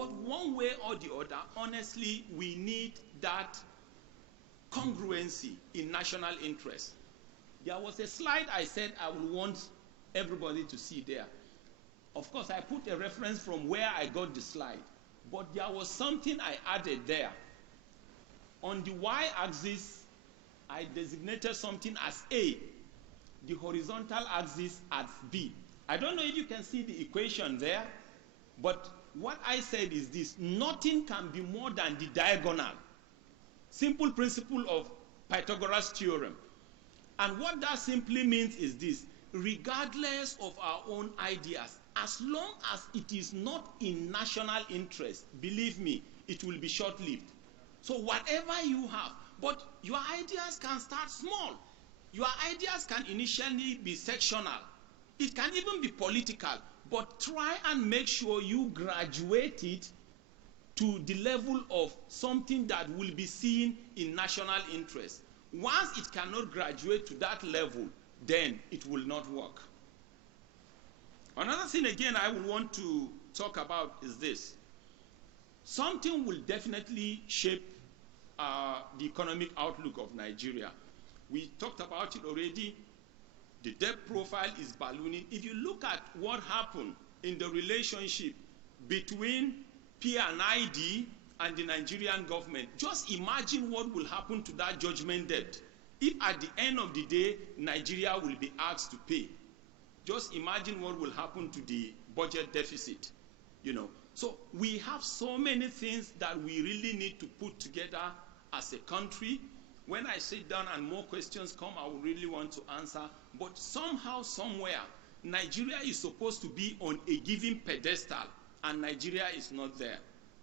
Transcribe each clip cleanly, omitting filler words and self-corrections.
But one way or the other, honestly, we need that congruency in national interest. There was a slide I said I would want everybody to see there. Of course, I put a reference from where I got the slide, but there was something I added there. On the y-axis, I designated something as A, the horizontal axis as B. I don't know if you can see the equation there, but what I said is this: nothing can be more than the diagonal. Simple principle of Pythagoras' theorem. And what that simply means is this: regardless of our own ideas, as long as it is not in national interest, believe me, it will be short-lived. So whatever you have, but your ideas can start small. Your ideas can initially be sectional. It can even be political, but try and make sure you graduate it to the level of something that will be seen in national interest. Once it cannot graduate to that level, then it will not work. Another thing again I would want to talk about is this. Something will definitely shape the economic outlook of Nigeria. We talked about it already. The debt profile is ballooning. If you look at what happened in the relationship between P&ID and the Nigerian government, just imagine what will happen to that judgment debt if at the end of the day Nigeria will be asked to pay. Just imagine what will happen to the budget deficit, you know. So we have so many things that we really need to put together as a country. When I sit down and more questions come, I will really want to answer. But somehow, somewhere, Nigeria is supposed to be on a given pedestal, and Nigeria is not there.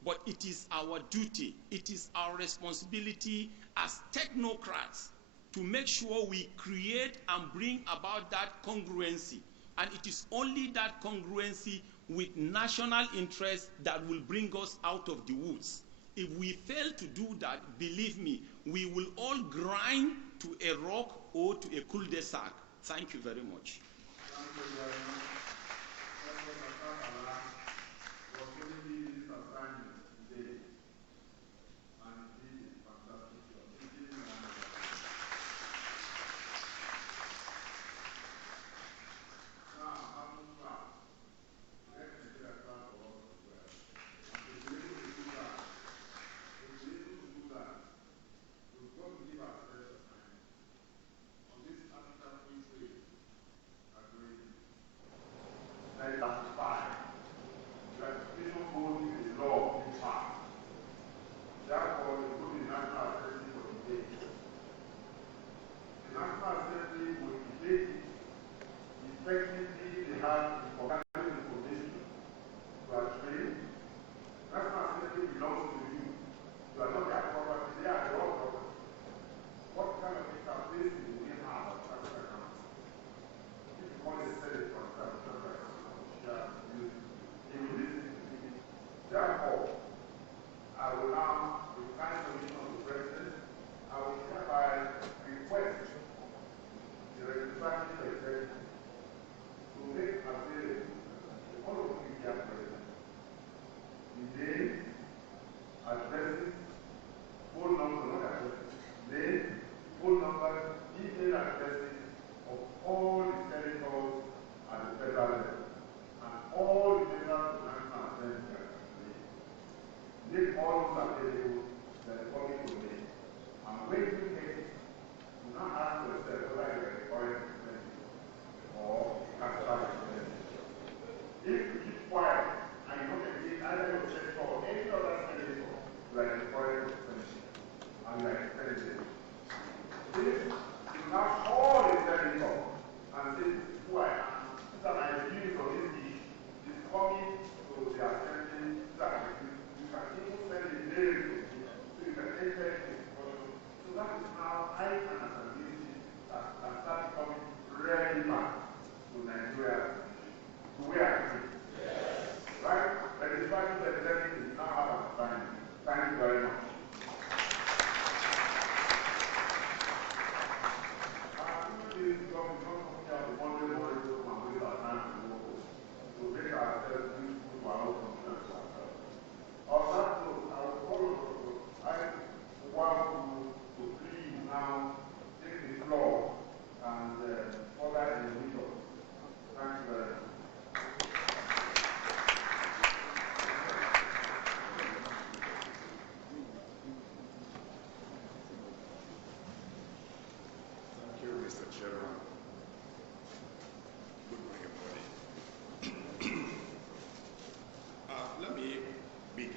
But it is our duty, it is our responsibility as technocrats to make sure we create and bring about that congruency. And it is only that congruency with national interest that will bring us out of the woods. If we fail to do that, believe me, we will all grind to a rock or to a cul-de-sac. Thank you very much. Thank you very much.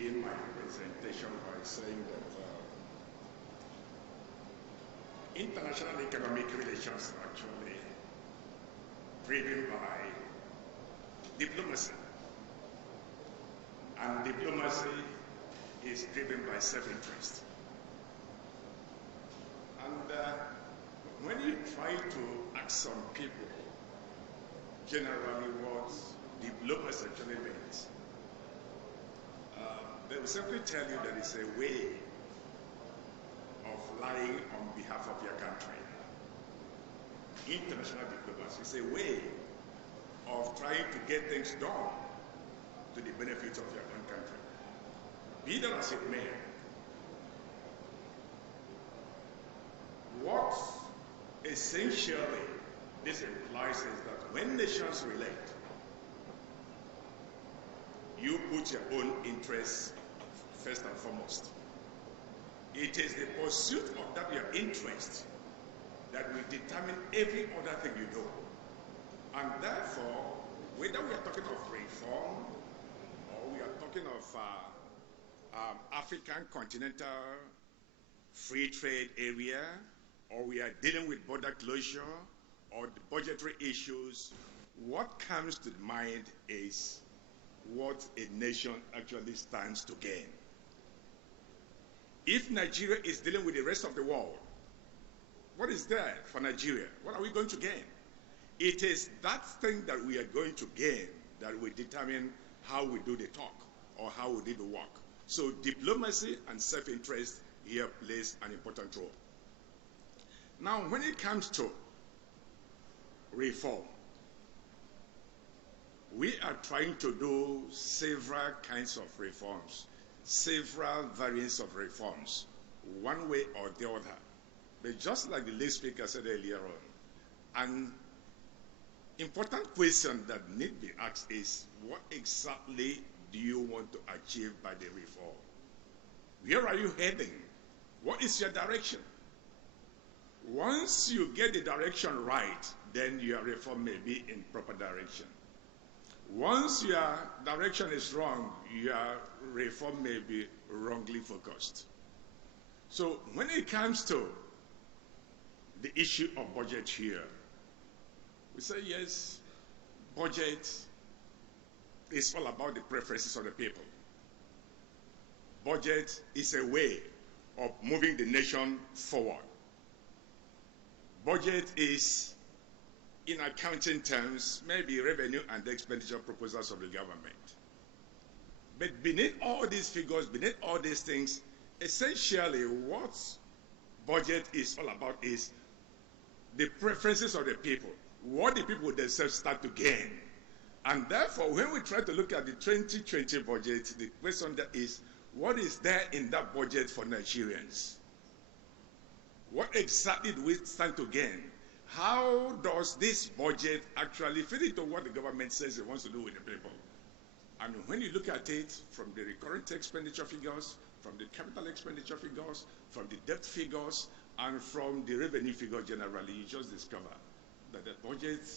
begin my presentation by saying that international economic relations are actually driven by diplomacy. And diplomacy is driven by self-interest. And when you try to ask some people generally what diplomacy actually means, they will simply tell you that it's a way of lying on behalf of your country. International diplomacy is a way of trying to get things done to the benefit of your own country. Be that as it may, what essentially this implies is that when nations relate, you put your own interests first and foremost. It is the pursuit of that your interest that will determine every other thing you do. And therefore, whether we are talking of reform or we are talking of African continental free trade area, or we are dealing with border closure or the budgetary issues, what comes to mind is what a nation actually stands to gain. If Nigeria is dealing with the rest of the world, what is there for Nigeria? What are we going to gain? It is that thing that we are going to gain that will determine how we do the talk or how we do the work. So diplomacy and self-interest here plays an important role. Now, when it comes to reform, we are trying to do several kinds of reforms, several variants of reforms, one way or the other. But just like the late speaker said earlier on, an important question that needs to be asked is, what exactly do you want to achieve by the reform? Where are you heading? What is your direction? Once you get the direction right, then your reform may be in proper direction. Once your direction is wrong, your reform may be wrongly focused. So when it comes to the issue of budget here, we say yes, budget is all about the preferences of the people. Budget is a way of moving the nation forward. Budget is, in accounting terms, maybe revenue and expenditure proposals of the government. But beneath all these figures, beneath all these things, essentially what budget is all about is the preferences of the people, what the people themselves start to gain. And therefore, when we try to look at the 2020 budget, the question that is, what is there in that budget for Nigerians? What exactly do we stand to gain? How does this budget actually fit into what the government says it wants to do with the people? And when you look at it from the recurrent expenditure figures, from the capital expenditure figures, from the debt figures, and from the revenue figure generally, you just discover that the budget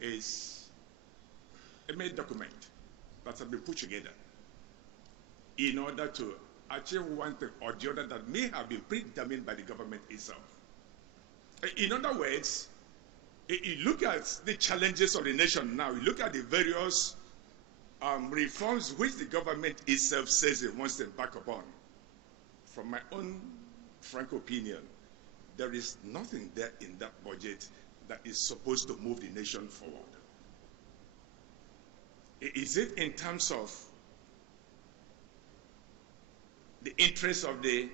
is a made document that has been put together in order to achieve one thing or the other that may have been predetermined by the government itself. In other words, you look at the challenges of the nation now, you look at the various reforms which the government itself says it wants to embark upon. From my own frank opinion, there is nothing there in that budget that is supposed to move the nation forward. Is it in terms of the interests of the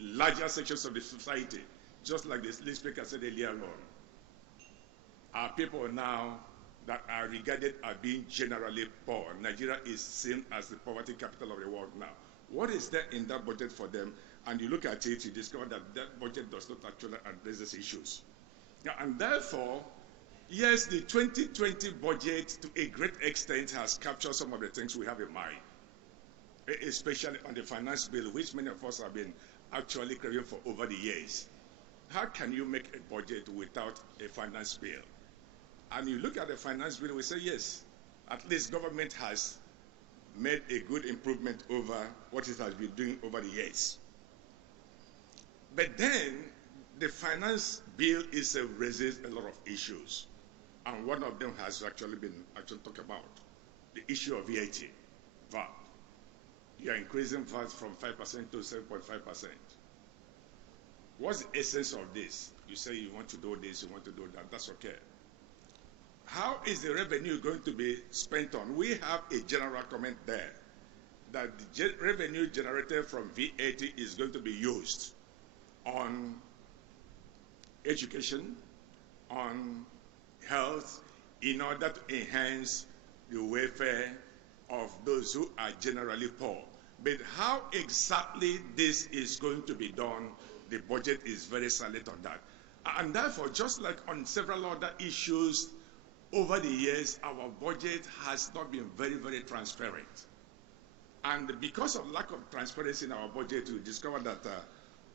larger sections of the society, just like the speaker said earlier on? Are people now that are regarded as being generally poor? Nigeria is seen as the poverty capital of the world now. What is there in that budget for them? And you look at it, you discover that that budget does not actually address these issues. Now, and therefore, yes, the 2020 budget to a great extent has captured some of the things we have in mind, especially on the finance bill, which many of us have been actually craving for over the years. How can you make a budget without a finance bill? And you look at the finance bill, we say, yes, at least government has made a good improvement over what it has been doing over the years. But then the finance bill raises a lot of issues, and one of them has actually been talked about, the issue of VAT. You are increasing VAT from 5% to 7.5%. What's the essence of this? You say you want to do this, you want to do that, that's okay. How is the revenue going to be spent on? We have a general comment there that the revenue generated from VAT is going to be used on education, on health, in order to enhance the welfare of those who are generally poor. But how exactly this is going to be done, the budget is very silent on that. And therefore, just like on several other issues over the years, our budget has not been very, very transparent. And because of lack of transparency in our budget, we discovered that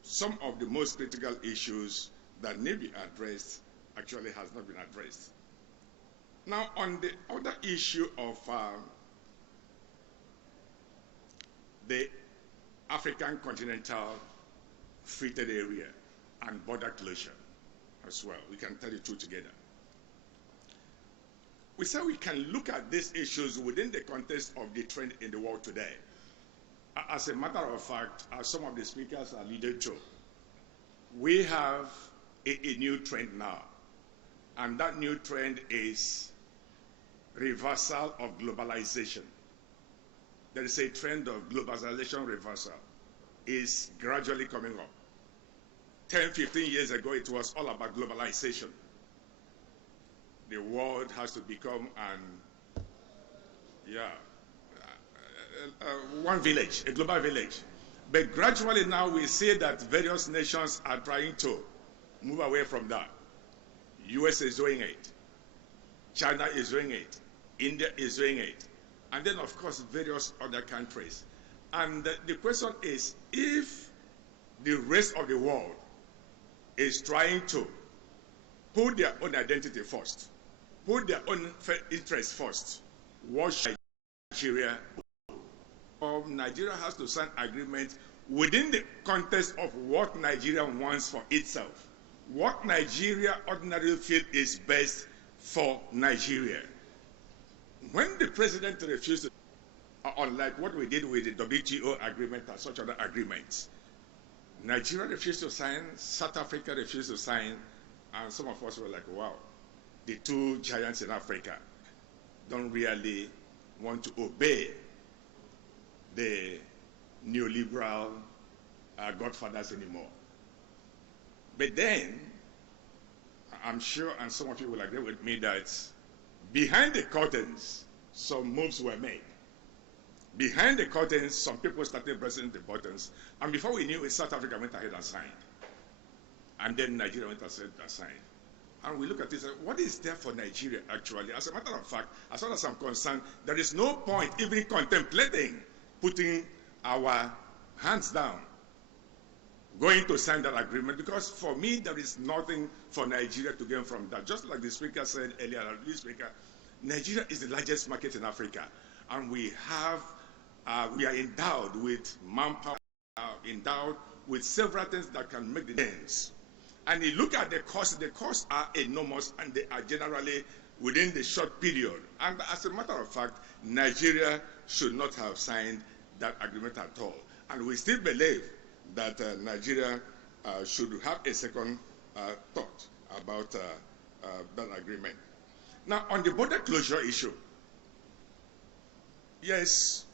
some of the most critical issues that need to be addressed actually has not been addressed. Now, on the other issue of the African continental free trade area and border closure as well, we can tell the two together. We say we can look at these issues within the context of the trend in the world today. As a matter of fact, as some of the speakers alluded to, we have a new trend now, and that new trend is reversal of globalization. There is a trend of globalization reversal is gradually coming up. 10, 15 years ago, it was all about globalization. The world has to become one village, a global village. But gradually now we see that various nations are trying to move away from that. US is doing it. China is doing it. India is doing it. And then, of course, various other countries. And the question is, if the rest of the world is trying to put their own identity first, put their own interests first, what should Nigeria do? Nigeria has to sign agreements within the context of what Nigeria wants for itself, what Nigeria ordinarily feels is best for Nigeria. When the president refused to, unlike what we did with the WTO agreement and such other agreements, Nigeria refused to sign, South Africa refused to sign, and some of us were like, wow, the two giants in Africa don't really want to obey the neoliberal godfathers anymore. But then, I'm sure, and some of you will agree with me, that behind the curtains, some moves were made. Behind the curtains, some people started pressing the buttons, and before we knew it, South Africa went ahead and signed. And then Nigeria went ahead and signed. And we look at this, what is there for Nigeria actually? As a matter of fact, as far as I'm concerned, there is no point even contemplating putting our hands down, going to sign that agreement, because for me, there is nothing for Nigeria to gain from that. Just like the speaker said earlier, Nigeria is the largest market in Africa, and we are endowed with manpower, endowed with several things that can make the difference. And you look at the costs are enormous, and they are generally within the short period. And as a matter of fact, Nigeria should not have signed that agreement at all. And we still believe that Nigeria should have a second thought about that agreement. Now, on the border closure issue, yes,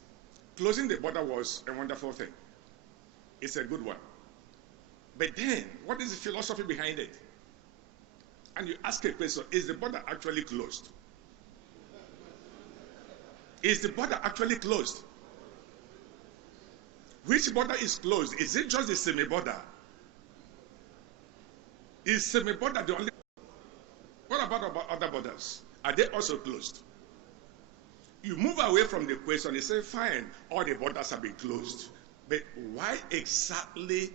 closing the border was a wonderful thing. It's a good one. But then, what is the philosophy behind it? And you ask a question, is the border actually closed? Is the border actually closed? Which border is closed? Is it just the semi-border? Is semi-border the only? What about other borders? Are they also closed? You move away from the question, you say, fine, all the borders have been closed. But why exactly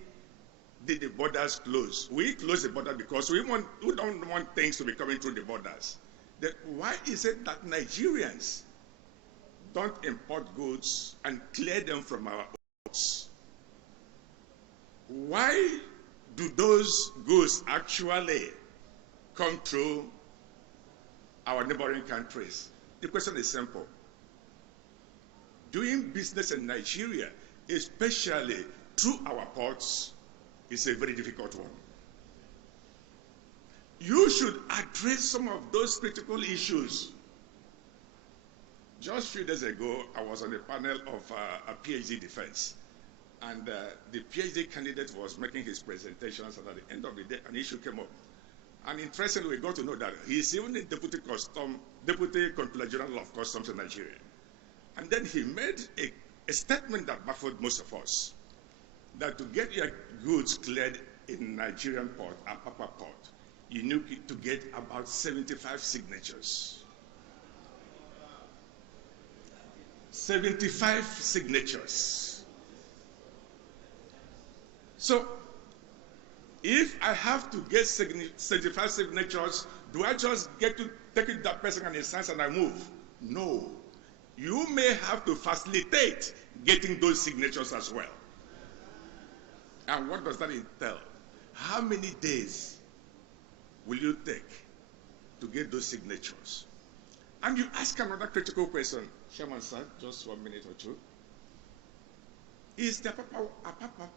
did the borders close? We close the border because we don't want things to be coming through the borders. Then why is it that Nigerians don't import goods and clear them from our ports? Why do those goods actually come through our neighboring countries? The question is simple. Doing business in Nigeria, especially through our ports, is a very difficult one. You should address some of those critical issues. Just a few days ago, I was on a panel of a PhD defense, and the PhD candidate was making his presentations, and at the end of the day, an issue came up. And interestingly, we got to know that he's even the Deputy Controller General of Customs in Nigeria. And then he made a statement that baffled most of us, that to get your goods cleared in Nigerian port, Apapa port, you need to get about 75 signatures. 75 signatures. So, if I have to get 75 signatures, do I just get to take it to that person and he signs and I move? No. You may have to facilitate getting those signatures as well. And what does that entail? How many days will you take to get those signatures? And you ask another critical question. Chairman, sir, just 1 minute or two. Is the Apapa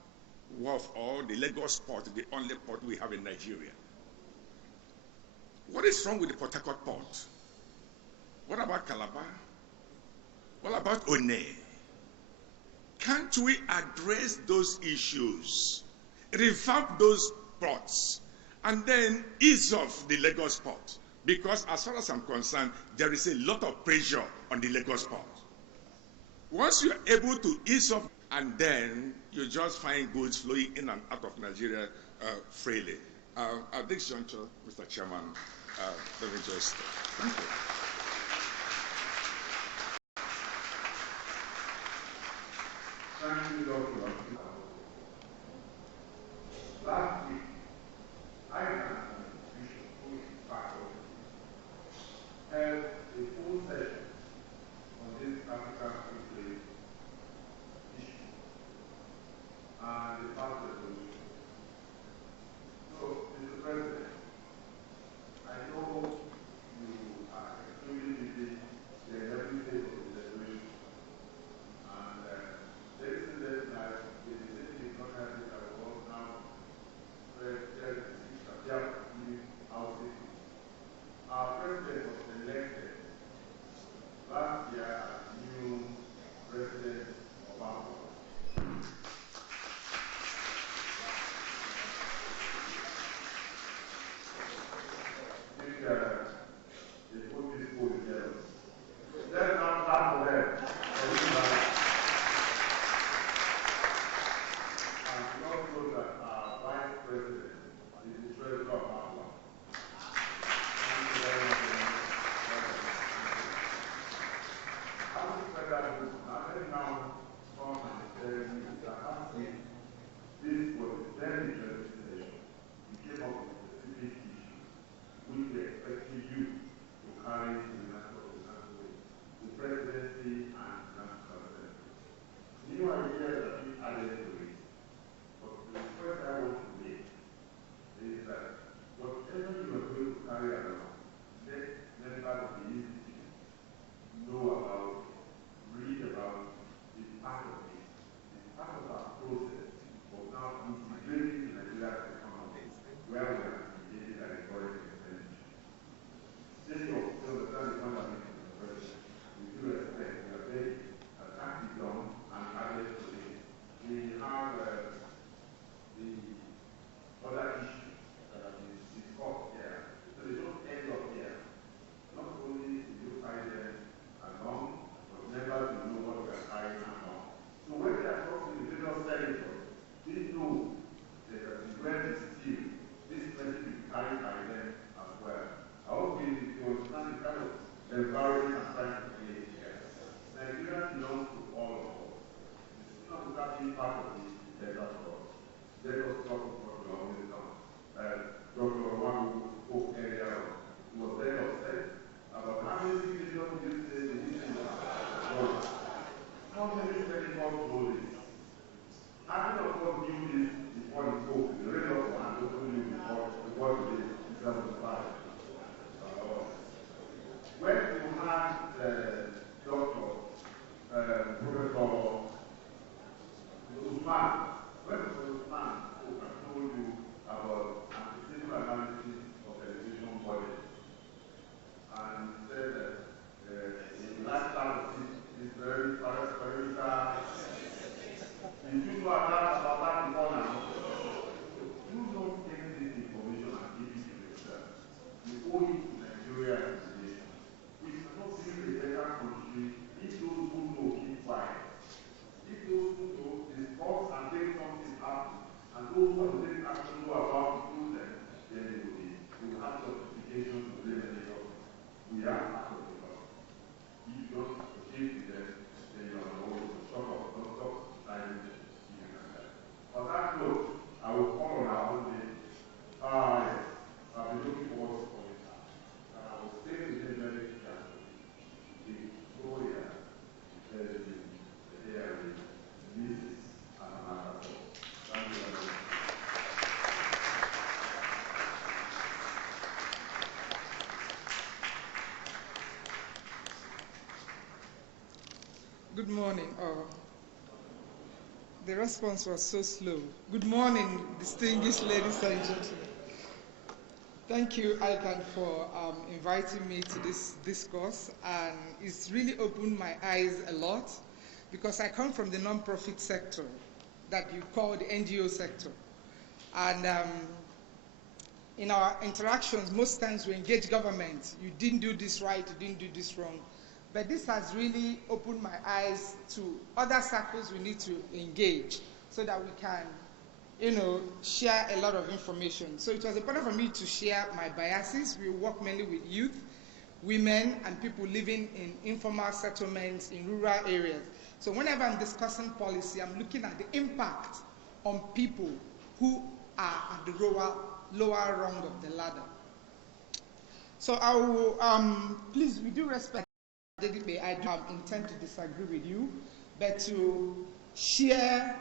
Wharf or the Lagos port the only port we have in Nigeria? What is wrong with the Port Harcourt port? What about Calabar? What about One? Can't we address those issues, revamp those ports, and then ease off the Lagos port? Because as far as I'm concerned, there is a lot of pressure on the Lagos port. Once you're able to ease off, and then you just find goods flowing in and out of Nigeria freely. At this juncture, Mr. Chairman, let me just thank you. Thank you, Dr. Last week, I held a full session on this African free trade issue and the past resolution. So, Mr. President, I know you are extremely busy in every stage of the resolution, and ladies and gentlemen, the decision is not having that was now there is a gap between our cities. Our president was elected last year as new president of our board. They put this poll together. Let's now start for them. And we also know that our vice president is the treasurer of our board. Thank you very much. Having said that, now let me now come and tell you that last week, this was a very interesting session. We came up with specific issues which we expected you to carry to the national way, the presidency and national assembly. New ideas that we added to it, but the request I want to make is that whatever you are going to carry around, let members of the institute know about it, read about it, be part of it. It's part of our process of now integrating Nigeria's economy where we are creating a foreign expenditure. Since you understand the fundamental of the question, we do expect we are ready, a tax is done and added to it. We have the other issues that have been discussed here. So they don't end up here. Not only do you carry them along, but members will know what we are carrying along. So when they are talking in various territories, they know that the word is still, this message is carried by them as well. I hope you understand the kind of environment I'm trying to create here. Nigeria belongs to all of us. It's not without being part of the desert for us. Let us talk about what we always done. Dr. Okwuadigbo spoke earlier on. He was very upset about how many people you say the issue was plan. When it was planned, I told you about anticipative analysis of education budget. And he said that the last part of it is very parental. Did you know about that before now? You don't take this information and give it to yourself. You owe it to Nigeria as a nation. We cannot be a better country if those who know keep quiet. If those who know discuss and make something happen, and those who have taken action know about the problem, then we will have justification to blame any government. We are part of the government. If you don't associate with them, then you are always a shock of society. On that note, I will call on our own day. Yes, I've been looking forward to coming back. And I will stay with them very carefully. Victoria, the area, Mrs. Anamaka. Thank you very much. Good morning. The response was so slow. Good morning, distinguished ladies and gentlemen. Thank you, ICAN, for inviting me to this discourse, and it's really opened my eyes a lot because I come from the non-profit sector that you call the NGO sector. And in our interactions, most times we engage government. You didn't do this right, you didn't do this wrong. But this has really opened my eyes to other circles we need to engage so that we can, share a lot of information. So it was important for me to share my biases. We work mainly with youth, women, and people living in informal settlements in rural areas. So whenever I'm discussing policy, I'm looking at the impact on people who are at the lower rung of the ladder. So I will, please, with due respect, I do intend to disagree with you, but to share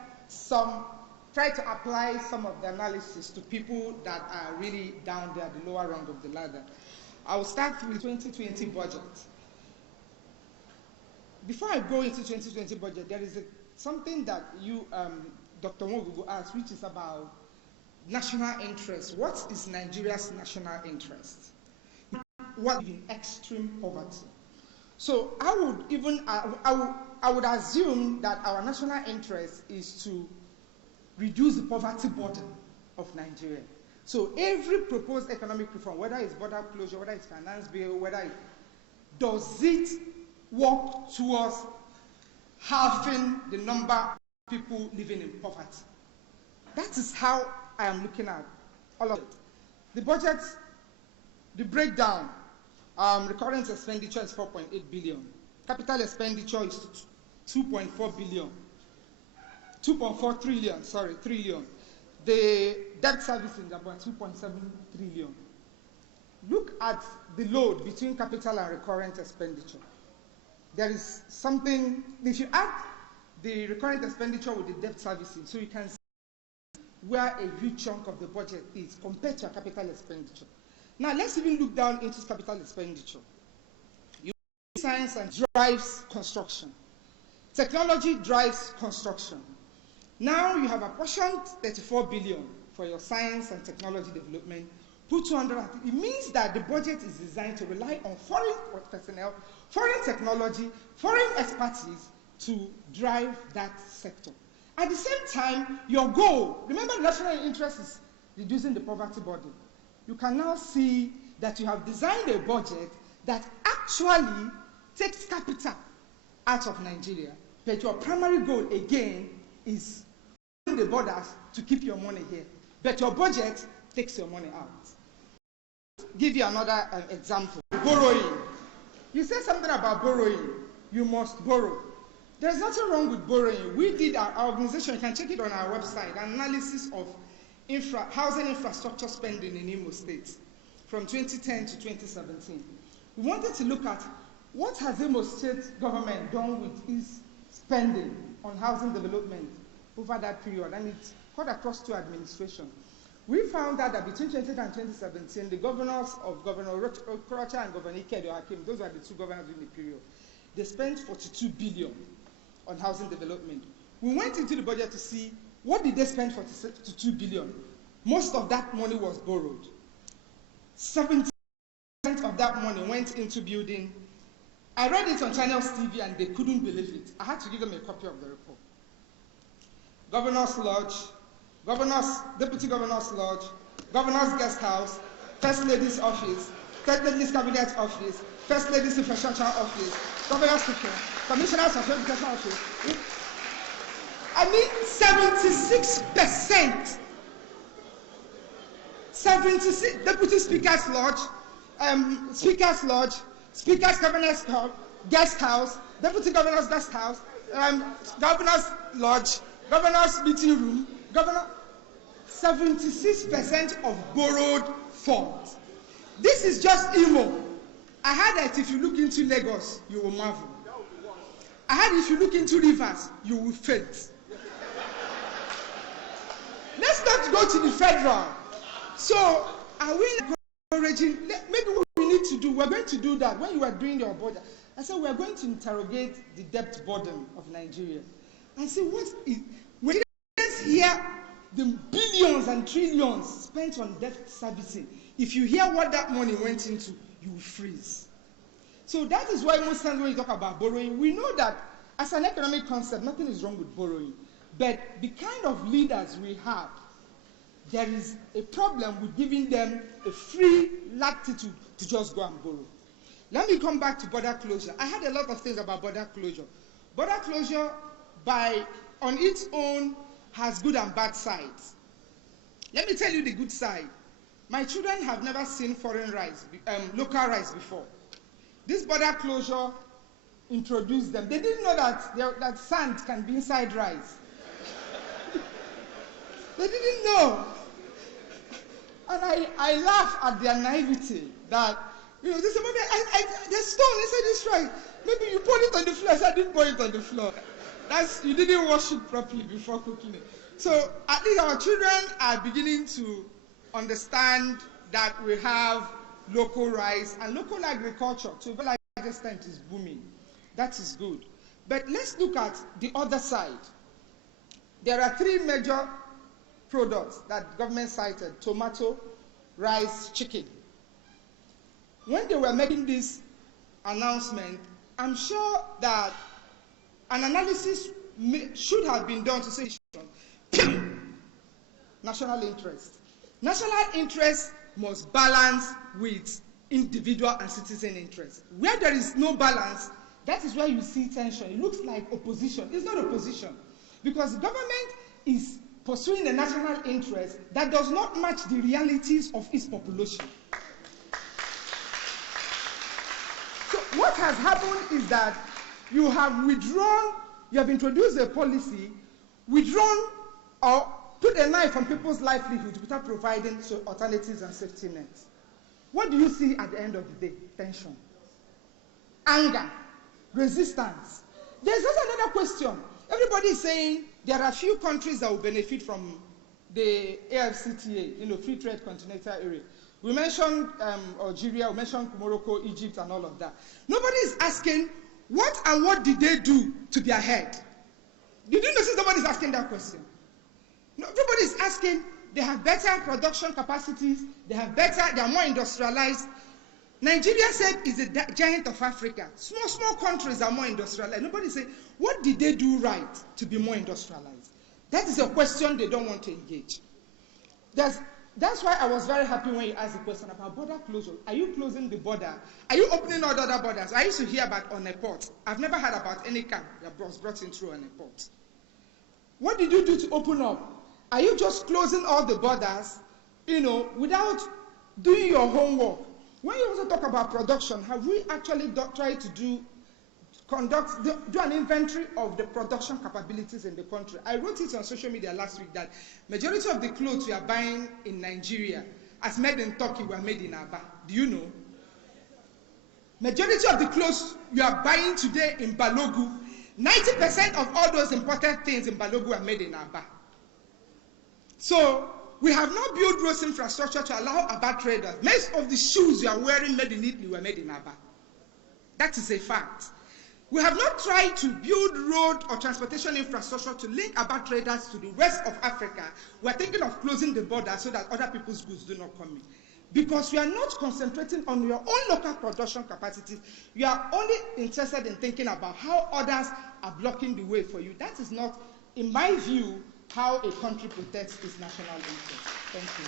try to apply some of the analysis to people that are really down there, the lower rung of the ladder. I will start with 2020 budget. Before I go into 2020 budget, there is something that you, Dr. Mogugu, asked, which is about national interest. What is Nigeria's national interest? What is extreme poverty? So I would assume that our national interest is to reduce the poverty burden of Nigeria. So every proposed economic reform, whether it's border closure, whether it's finance bill, does it work towards halving the number of people living in poverty? That is how I am looking at all of it. The budget, the breakdown, recurrent expenditure is 4.8 billion. Capital expenditure is 2.4 billion. 2.4 trillion, trillion. The debt servicing is about 2.7 trillion. Look at the load between capital and recurrent expenditure. There is something, if you add the recurrent expenditure with the debt servicing, so you can see where a huge chunk of the budget is compared to a capital expenditure. Now, let's even look down into capital expenditure. Science and drives construction. Technology drives construction. Now you have apportioned 34 billion for your science and technology development. Put 200. It means that the budget is designed to rely on foreign personnel, foreign technology, foreign expertise to drive that sector. At the same time, your goal, remember the national interest is reducing the poverty burden. You can now see that you have designed a budget that actually takes capital out of Nigeria, but your primary goal, again, is the borders to keep your money here. But your budget takes your money out. Give you another example. Borrowing. You said something about borrowing. You must borrow. There's nothing wrong with borrowing. We did our organization, you can check it on our website, analysis of housing infrastructure spending in Imo State from 2010 to 2017. We wanted to look at what has Imo State government done with its spending on housing development over that period, and it's cut across two administrations. We found out that between 2010 and 2017, the governors of Governor Okorocha and Governor Ikedo-Hakim, those are the two governors during the period, they spent 42 billion on housing development. We went into the budget to see what did they spend for 2 billion. Most of that money was borrowed. 70% of that money went into building. I read it on Channels TV and they couldn't believe it. I had to give them a copy of the report. Governor's Lodge, Deputy Governor's Lodge, Governor's Guest House, First Lady's Office, First Lady's Cabinet Office, First Lady's Infrastructure Office, Governor's Kitchen, Commissioner's of Education Office. I mean, 76%. 76, Deputy Speaker's Lodge, Speaker's Lodge, Speaker's Governor's Guest House, Deputy Governor's Guest House, Governor's Lodge, Governor's Meeting Room, 76% of borrowed funds. This is just Imo. I heard that if you look into Lagos, you will marvel. I heard if you look into rivers, you will faint. Let's not go to the federal. So, are we encouraging? Maybe what we need to do, we're going to do that when you are doing your budget. I said we're going to interrogate the debt burden of Nigeria and see what is. When you hear the billions and trillions spent on debt servicing, if you hear what that money went into, you will freeze. So that is why most times when you talk about borrowing, we know that as an economic concept, nothing is wrong with borrowing. But the kind of leaders we have, there is a problem with giving them a free latitude to just go and borrow. Let me come back to border closure. I had a lot of things about border closure. Border closure, on its own, has good and bad sides. Let me tell you the good side. My children have never seen foreign rice, local rice before. This border closure introduced them. They didn't know that sand can be inside rice. They didn't know. And I laugh at their naivety that, they say, the stone, they said this right. Maybe you pour it on the floor. I said, I didn't pour it on the floor. You didn't wash it properly before cooking it. So at least our children are beginning to understand that we have local rice and local agriculture to a very large extent is booming. That is good. But let's look at the other side. There are 3 major products that the government cited: tomato, rice, chicken. When they were making this announcement, I'm sure that an analysis should have been done to say national interest. National interest must balance with individual and citizen interest. Where there is no balance, that is where you see tension. It looks like opposition. It's not opposition, because the government is pursuing a national interest that does not match the realities of its population. So what has happened is that you have withdrawn, you have introduced a policy, withdrawn or put a knife on people's livelihood without providing alternatives and safety nets. What do you see at the end of the day? Tension, anger, resistance. There's also another question. Everybody is saying there are few countries that will benefit from the AFCTA, Free Trade Continental Area. We mentioned Algeria, we mentioned Morocco, Egypt, and all of that. Nobody is asking what did they do to be ahead? Did you notice nobody is asking that question? No, everybody is asking, they have better production capacities, they are more industrialized. Nigeria said is the giant of Africa. Small countries are more industrialized. Nobody say, what did they do right to be more industrialized? That is a question they don't want to engage. That's why I was very happy when you asked the question about border closure. Are you closing the border? Are you opening all the other borders? I used to hear about on a port. I've never heard about any camp that was brought in through on a port. What did you do to open up? Are you just closing all the borders, without doing your homework? When you also talk about production, have we actually tried to do an inventory of the production capabilities in the country? I wrote it on social media last week that majority of the clothes we are buying in Nigeria, as made in Turkey, were made in Aba. Do you know? Majority of the clothes you are buying today in Balogu, 90% of all those imported things in Balogu are made in Aba. So we have not built road infrastructure to allow Aba traders. Most of the shoes you are wearing made in Italy were made in Aba. That is a fact. We have not tried to build road or transportation infrastructure to link our traders to the rest of Africa. We are thinking of closing the border so that other people's goods do not come in. Because you are not concentrating on your own local production capacity. You are only interested in thinking about how others are blocking the way for you. That is not, in my view, how a country protects its national interest. Thank you.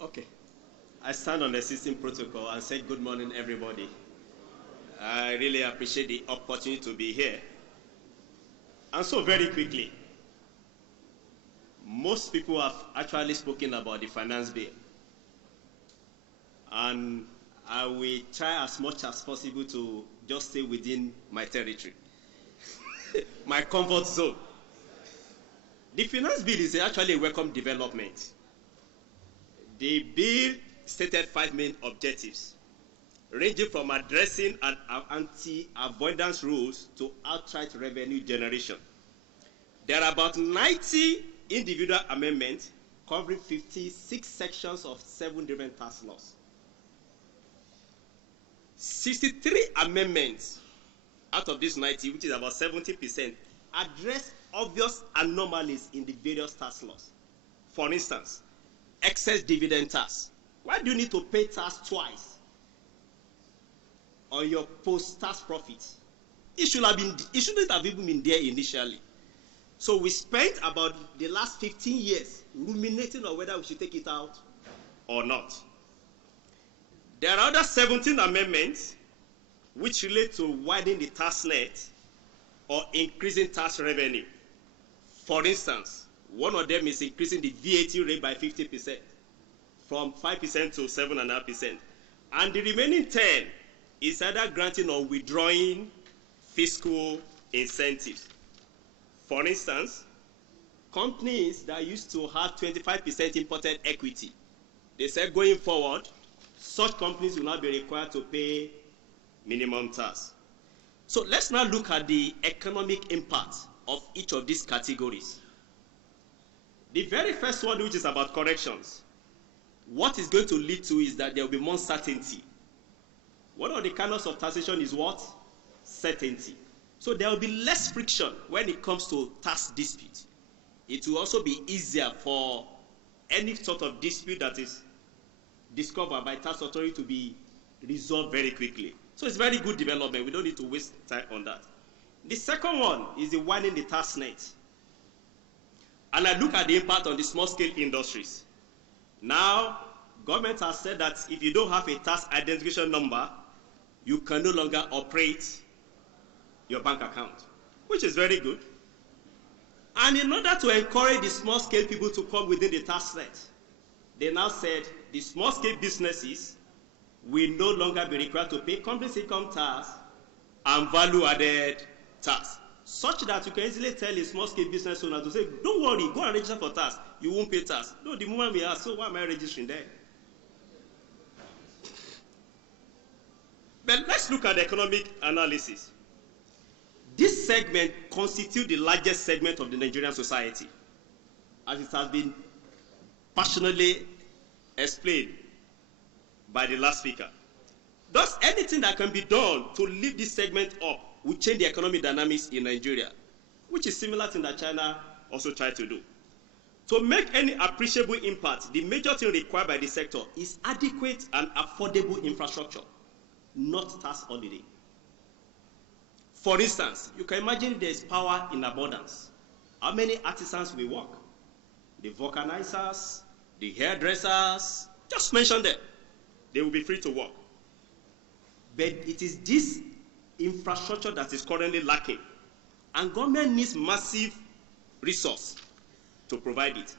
Okay. I stand on the existing protocol and say good morning, everybody. I really appreciate the opportunity to be here. And so very quickly, most people have actually spoken about the finance bill. And I will try as much as possible to just stay within my territory, my comfort zone. The finance bill is actually a welcome development. The bill stated 5 main objectives, ranging from addressing anti-avoidance rules to outright revenue generation. There are about 90 individual amendments covering 56 sections of 7 different tax laws. 63 amendments out of these 90, which is about 70%, address obvious anomalies in the various tax laws. For instance, excess dividend tax. Why do you need to pay tax twice on your post-tax profits? It shouldn't have even been there initially. So we spent about the last 15 years ruminating on whether we should take it out or not. There are other 17 amendments which relate to widening the tax net or increasing tax revenue. For instance, one of them is increasing the VAT rate by 50%, from 5% to 7.5%. And the remaining 10 is either granting or withdrawing fiscal incentives. For instance, companies that used to have 25% imported equity, they said going forward, such companies will not be required to pay minimum tax. So let's now look at the economic impact of each of these categories. The very first one, which is about corrections, what is going to lead to is that there will be more certainty. One of the canons of taxation is what? Certainty. So there will be less friction when it comes to tax dispute. It will also be easier for any sort of dispute that is discovered by tax authority to be resolved very quickly. So it's very good development. We don't need to waste time on that. The second one is the widening the tax net. And I look at the impact on the small-scale industries. Now, government has said that if you don't have a tax identification number, you can no longer operate your bank account. which is very good. And in order to encourage the small-scale people to come within the tax set, they now said the small-scale businesses will no longer be required to pay companies income tax and value-added tax, such that you can easily tell a small-scale business owner to say, don't worry, go and register for tax. You won't pay tax. No, the moment we ask, so why am I registering there? But let's look at the economic analysis. This segment constitutes the largest segment of the Nigerian society, as it has been passionately explained by the last speaker. Thus, anything that can be done to lift this segment up will change the economic dynamics in Nigeria, which is similar to that China also tried to do. To make any appreciable impact, the major thing required by the sector is adequate and affordable infrastructure, not tax holiday. For instance, you can imagine if there is power in abundance. How many artisans will work? The vulcanizers, the hairdressers, just mention them. They will be free to work. But it is this infrastructure that is currently lacking. And government needs massive resource to provide it.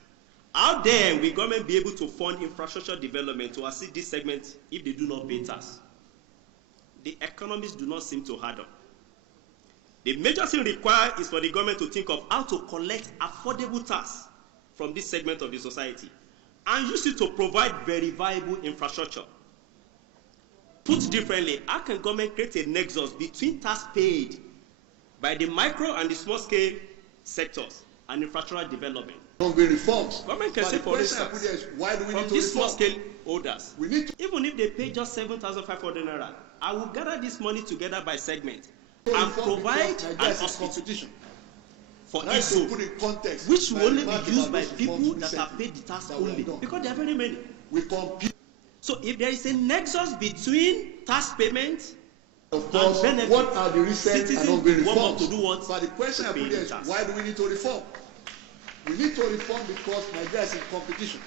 How then will government be able to fund infrastructure development to assist this segment if they do not pay tax? The economists do not seem to add up. The major thing required is for the government to think of how to collect affordable tax from this segment of the society and use it to provide very viable infrastructure. Put differently, how can government create a nexus between tax paid by the micro and the small scale sectors and infrastructural development? Reforms. Government can say, for instance, why do we from need to these small reform? scale holders, even if they pay just 7,500 naira, I will gather this money together by segment and provide an hospital for each soul, which will only be used by people that have paid the tax only, because there are very many. We compete. So if there is a nexus between tax payment Of course, and benefit, what are the recent and ongoing reforms? to do what? But the question I put is, why do we need to reform? We need to reform because Nigeria is in competition.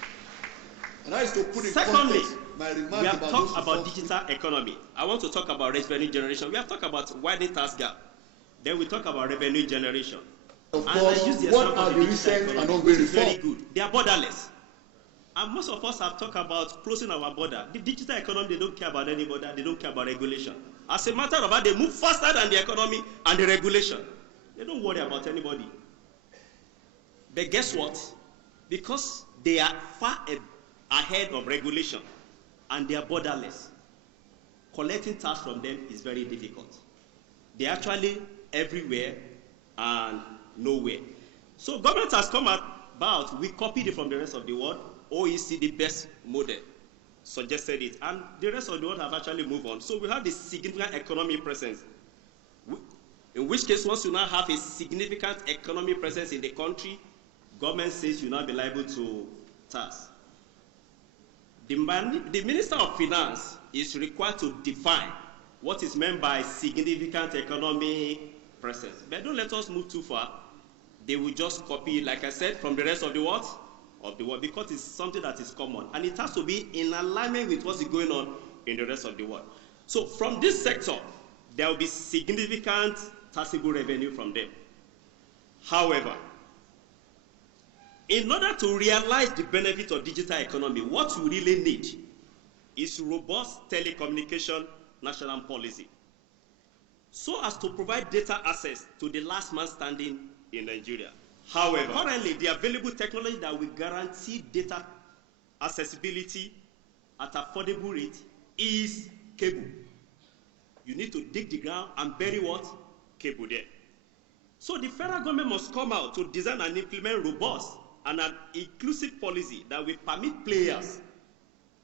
And I used to put in Secondly, context my remark we have about talked those about reforms. digital economy. I want to talk about revenue generation. We have talked about widening tax gap. Then we talk about revenue generation. Of And course, I use the what example are of the digital recent economy, and ongoing which is very reforms? good. They are borderless. And most of us have talked about closing our border. The digital economy, they don't care about any border. They don't care about regulation. As a matter of fact, they move faster than the economy and the regulation. They don't worry about anybody. But guess what? Because they are far ahead of regulation and they are borderless, collecting tax from them is very difficult. They are actually everywhere and nowhere. So government has come about, we copied it from the rest of the world. OECD, best model, suggested it, and the rest of the world have actually moved on. So we have this significant economic presence, in which case once you now have a significant economic presence in the country, government says you now be liable to tax. The Minister of Finance is required to define what is meant by significant economic presence. But don't let us move too far. They will just copy, like I said, from the rest of the world, because it's something that is common. And it has to be in alignment with what's going on in the rest of the world. So from this sector, there will be significant taxable revenue from them. However, in order to realize the benefit of digital economy, what we really need is robust telecommunication national policy, so as to provide data access to the last man standing in Nigeria. However, currently the available technology that will guarantee data accessibility at affordable rate is cable. You need to dig the ground and bury what? Cable there. So the federal government must come out to design and implement robust and an inclusive policy that will permit players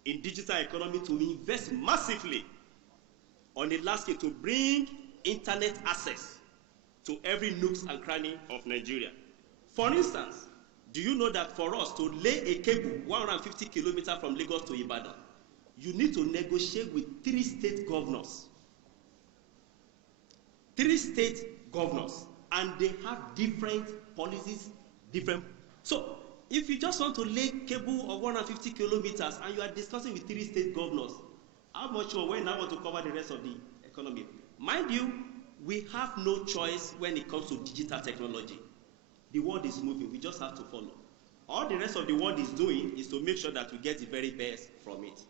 in digital economy to invest massively on a large scale to bring internet access to every nooks and cranny of Nigeria. For instance, do you know that for us to lay a cable 150 kilometers from Lagos to Ibadan, you need to negotiate with 3 state governors. 3 state governors, and they have different policies, So, if you just want to lay cable of 150 kilometers and you are discussing with 3 state governors, how much or when I want to cover the rest of the economy? Mind you, we have no choice when it comes to digital technology. The world is moving, we just have to follow. All the rest of the world is doing is to make sure that we get the very best from it.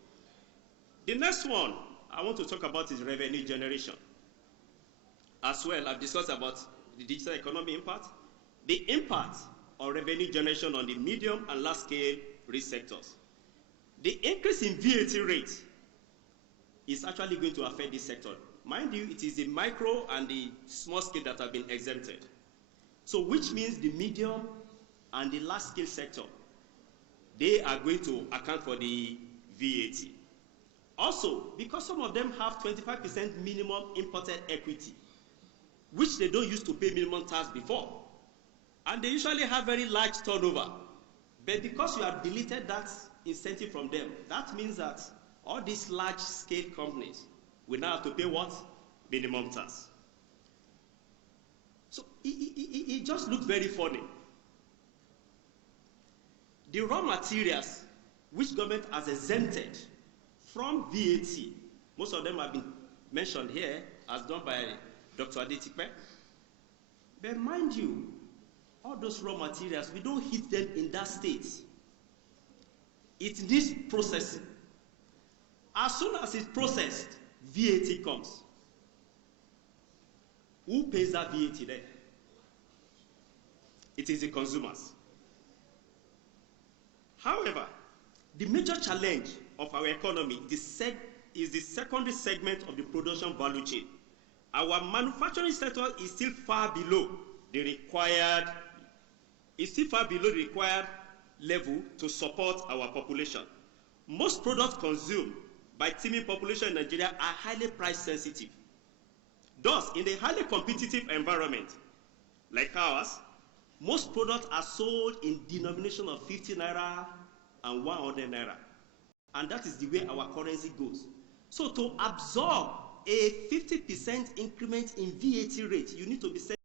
The next one I want to talk about is revenue generation. As well, I've discussed about the digital economy impact, the impact of revenue generation on the medium and large scale rich sectors. The increase in VAT rate is actually going to affect this sector. Mind you, it is the micro and the small scale that have been exempted. So which means the medium and the large scale sector, they are going to account for the VAT. Also, because some of them have 25% minimum imported equity, which they don't use to pay minimum tax before, and they usually have very large turnover. But because you have deleted that incentive from them, that means that all these large-scale companies will now have to pay what? Minimum tax. So it just looks very funny. The raw materials which government has exempted from VAT, most of them have been mentioned here as done by Dr. Okwuadigbo. But mind you, all those raw materials, we don't hit them in that state. It needs processing. As soon as it's processed, VAT comes. Who pays that VAT then? It is the consumers. However, the major challenge of our economy is the secondary segment of the production value chain. Our manufacturing sector is still far below the required level to support our population. Most products consumed by teeming population in Nigeria are highly price sensitive. Thus, in a highly competitive environment like ours, most products are sold in denomination of 50 naira and 100 naira. And that is the way our currency goes. So to absorb a 50% increment in VAT rate, you need to be selling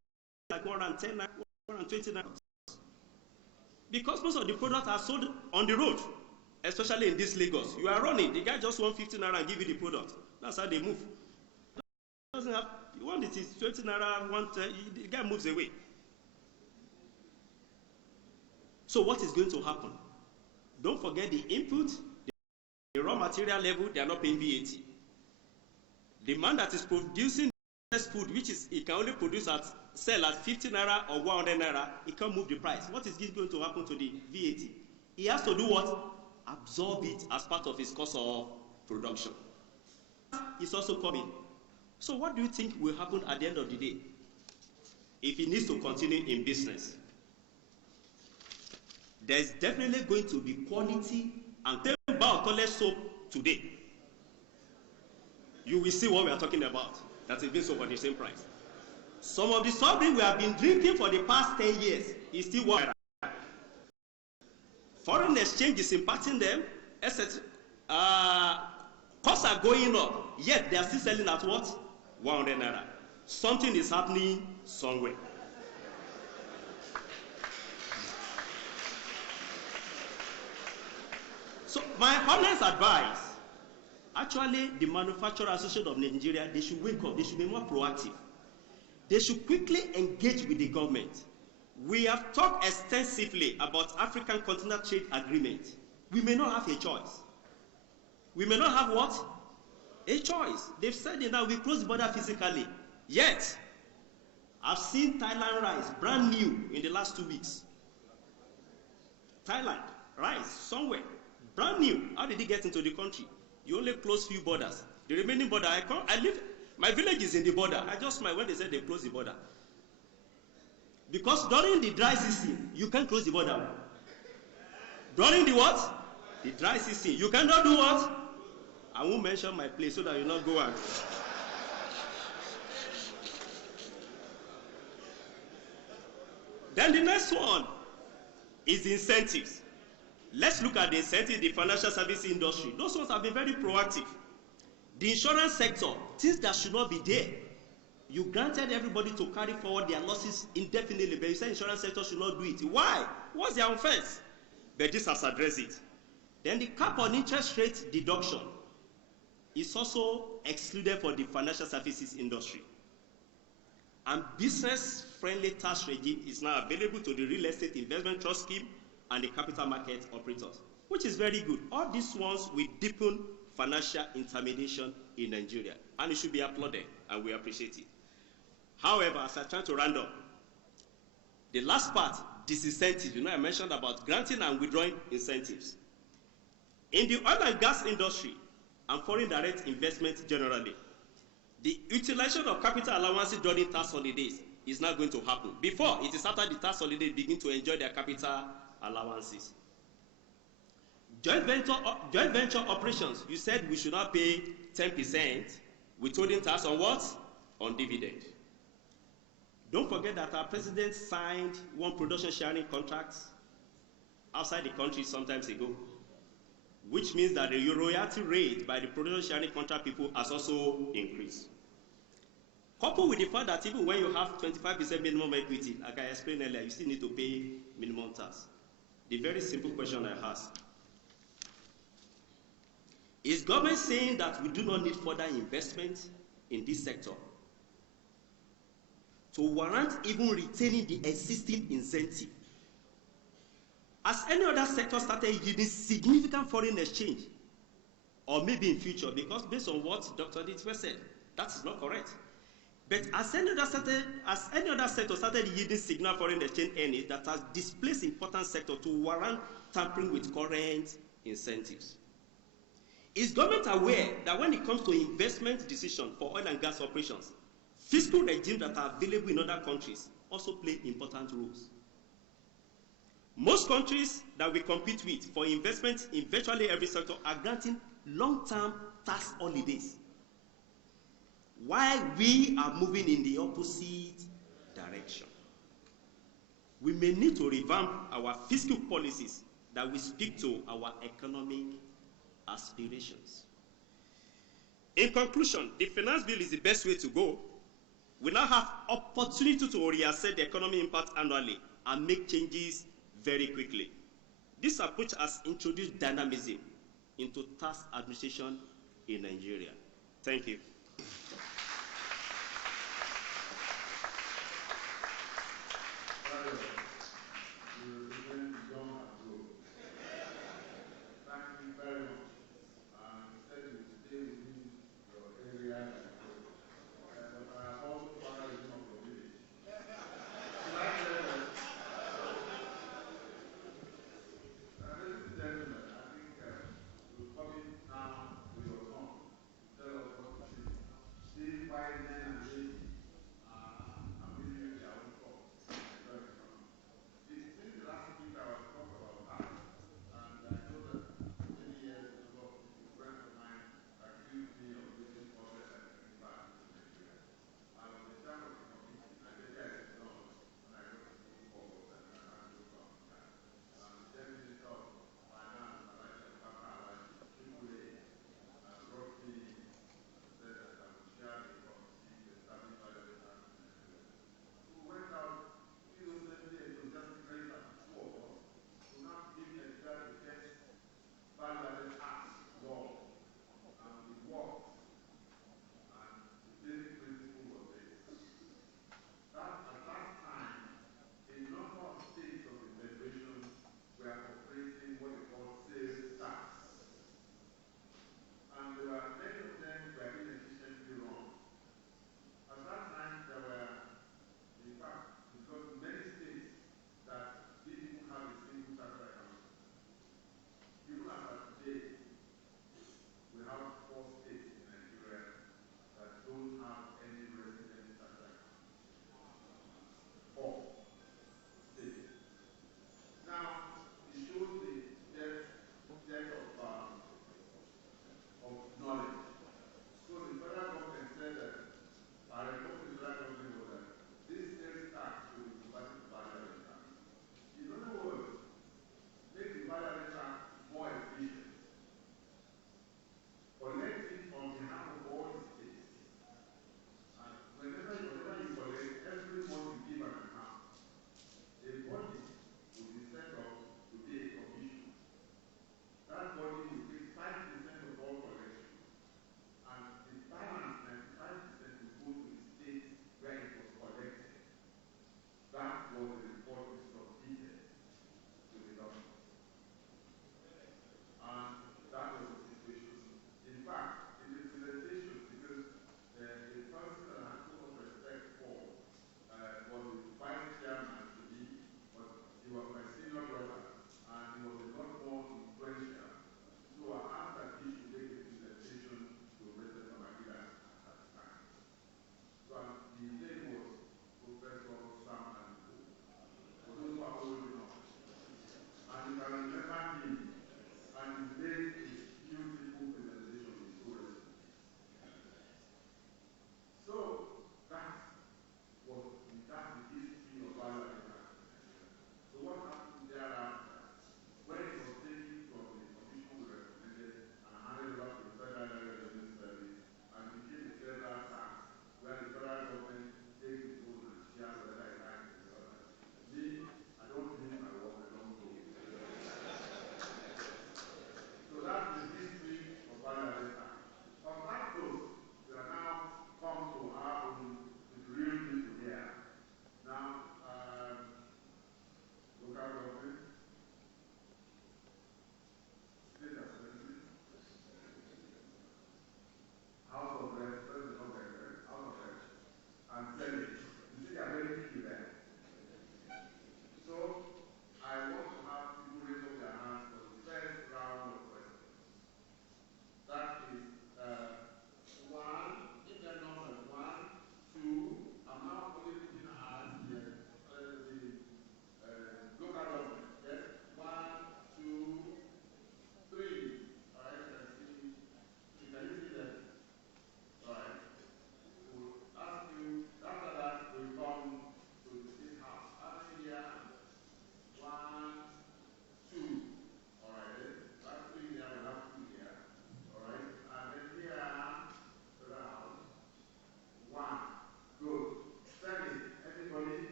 like 110 naira, 120 naira. Because most of the products are sold on the road, especially in this Lagos. You are running, the guy just wants 50 naira and give you the product. That's how they move. Doesn't have, you want it is 20 naira, the guy moves away. So what is going to happen? Don't forget the input, the raw material level, they are not paying VAT. The man that is producing this food, which is, it can only produce sell at 50 naira or 100 naira, it can't move the price. What is going to happen to the VAT? He has to do what? Absorb it as part of his cost of production. It's also coming. So what do you think will happen at the end of the day if he needs to continue in business? There's definitely going to be quality, and take Bio-Toilet soap today. You will see what we are talking about. That is being sold for the same price. Some of the soft drinks we have been drinking for the past 10 years is still water. Foreign exchange is impacting them, etc. Costs are going up, yet they are still selling at what? 100 naira. Something is happening somewhere. So my honest advice, actually the Manufacturer Association of Nigeria, they should wake up, they should be more proactive. They should quickly engage with the government. We have talked extensively about African Continental Trade Agreement. We may not have a choice. We may not have what? A choice. They've said it now, we close the border physically. Yet, I've seen Thailand rice, brand new, in the last 2 weeks. Thailand, rice, somewhere, brand new. How did it get into the country? You only close few borders. The remaining border, I live, my village is in the border. I just smile when they said they close the border. Because during the dry season, you can't close the border. During the what? The dry season. You cannot do what? I won't mention my place so that you not go out. Then the next one is the incentives. Let's look at the incentives, the financial service industry. Those ones have been very proactive. The insurance sector, things that should not be there. You granted everybody to carry forward their losses indefinitely, but you said insurance sector should not do it. Why? What's their offense? But this has addressed it. Then the cap on interest rate deduction is also excluded for the financial services industry. and business-friendly tax regime is now available to the real estate investment trust scheme and the capital market operators, which is very good. All these ones will deepen financial intermediation in Nigeria, and it should be applauded, and we appreciate it. However, as I try to round up, the last part, disincentive, I mentioned about granting and withdrawing incentives. In the oil and gas industry and foreign direct investment generally, the utilization of capital allowances during tax holidays is not going to happen. Before, it is after the tax holiday begin to enjoy their capital allowances. Joint venture operations, you said we should not pay 10% withholding tax on what? On dividend. Don't forget that our president signed one production sharing contract outside the country some time ago, which means that the royalty rate by the production sharing contract people has also increased. Coupled with the fact that even when you have 25% minimum equity, like I explained earlier, you still need to pay minimum tax. The very simple question I ask, is government saying that we do not need further investment in this sector to warrant even retaining the existing incentive? As any other sector started yielding significant foreign exchange, or maybe in future, because based on what Dr. Ditwe said, that is not correct. But as any other sector started yielding significant foreign exchange earnings, that has displaced important sector to warrant tampering with current incentives. Is government aware that when it comes to investment decision for oil and gas operations, fiscal regimes that are available in other countries also play important roles? Most countries that we compete with for investment in virtually every sector are granting long-term tax holidays, while we are moving in the opposite direction. We may need to revamp our fiscal policies that will speak to our economic aspirations. In conclusion, the finance bill is the best way to go. We now have opportunity to reassess the economic impact annually and make changes very quickly. This approach has introduced dynamism into tax administration in Nigeria. Thank you.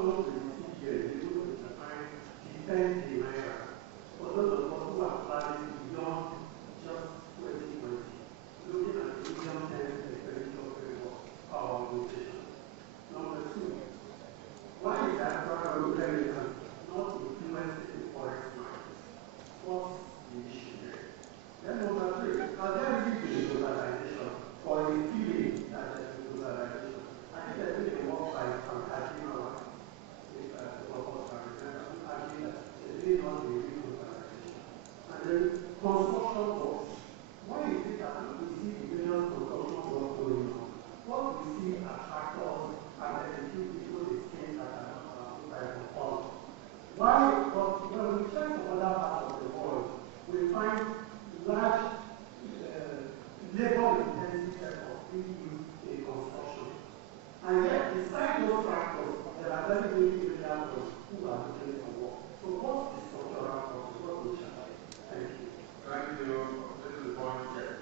those with CPA, they will define defend the naira. For those of us who are planning beyond just 2020, looking at the medium-term expenditure framework for our organization. Number two, why is that program relevant not influencing the forex market? What's the issue there? Then number three, has there really been a globalization or a feeling that there's a globalization? I think there's been a work by Frank Adinawa, if the purpose can remember, who argued that there's really not a real globalization. And then construction works. Why is it that we see the million construction work going on? What we see are tractors and then a few people they think that are not on. Why? Because when we check some other parts of the world, we find large labor-intensive efforts being used in construction. And yet, despite those tractors, there are very many individuals who are looking for work. So what's the structural problem? What we shall say? Thank you. Thank you. This is one check.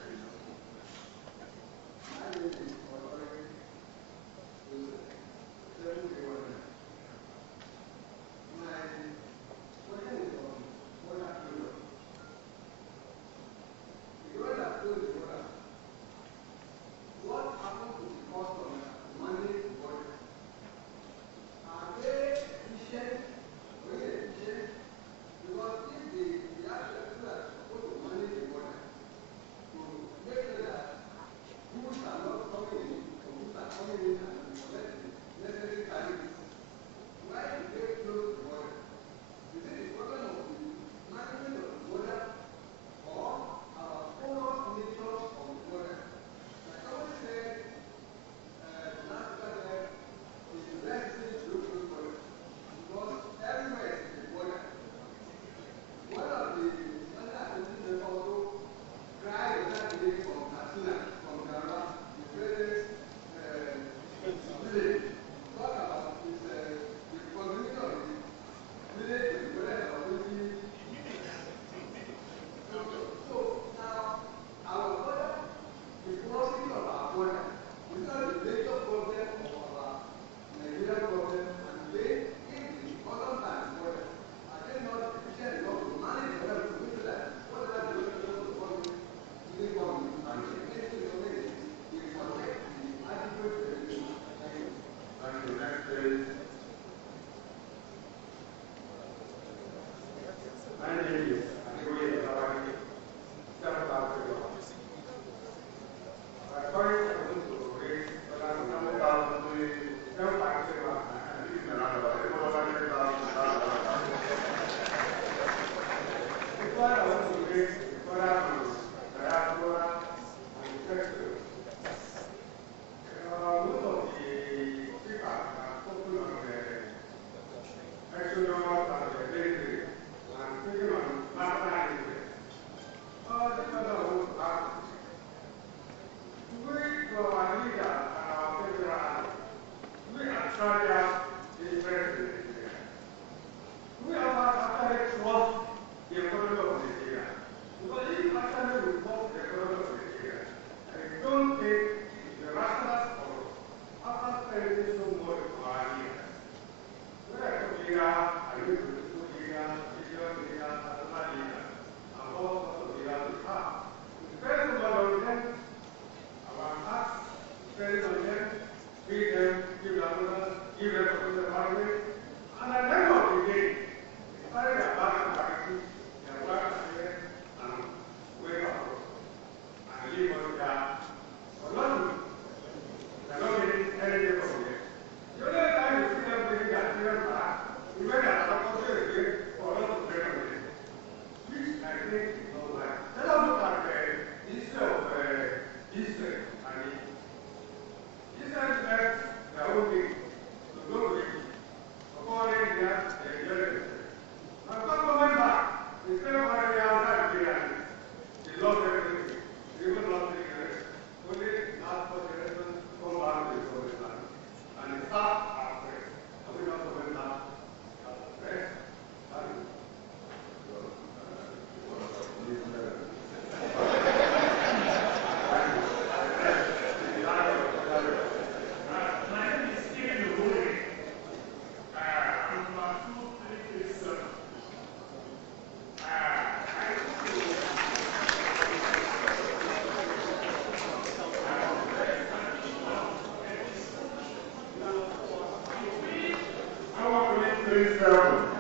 2037.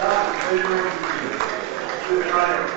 That's the science.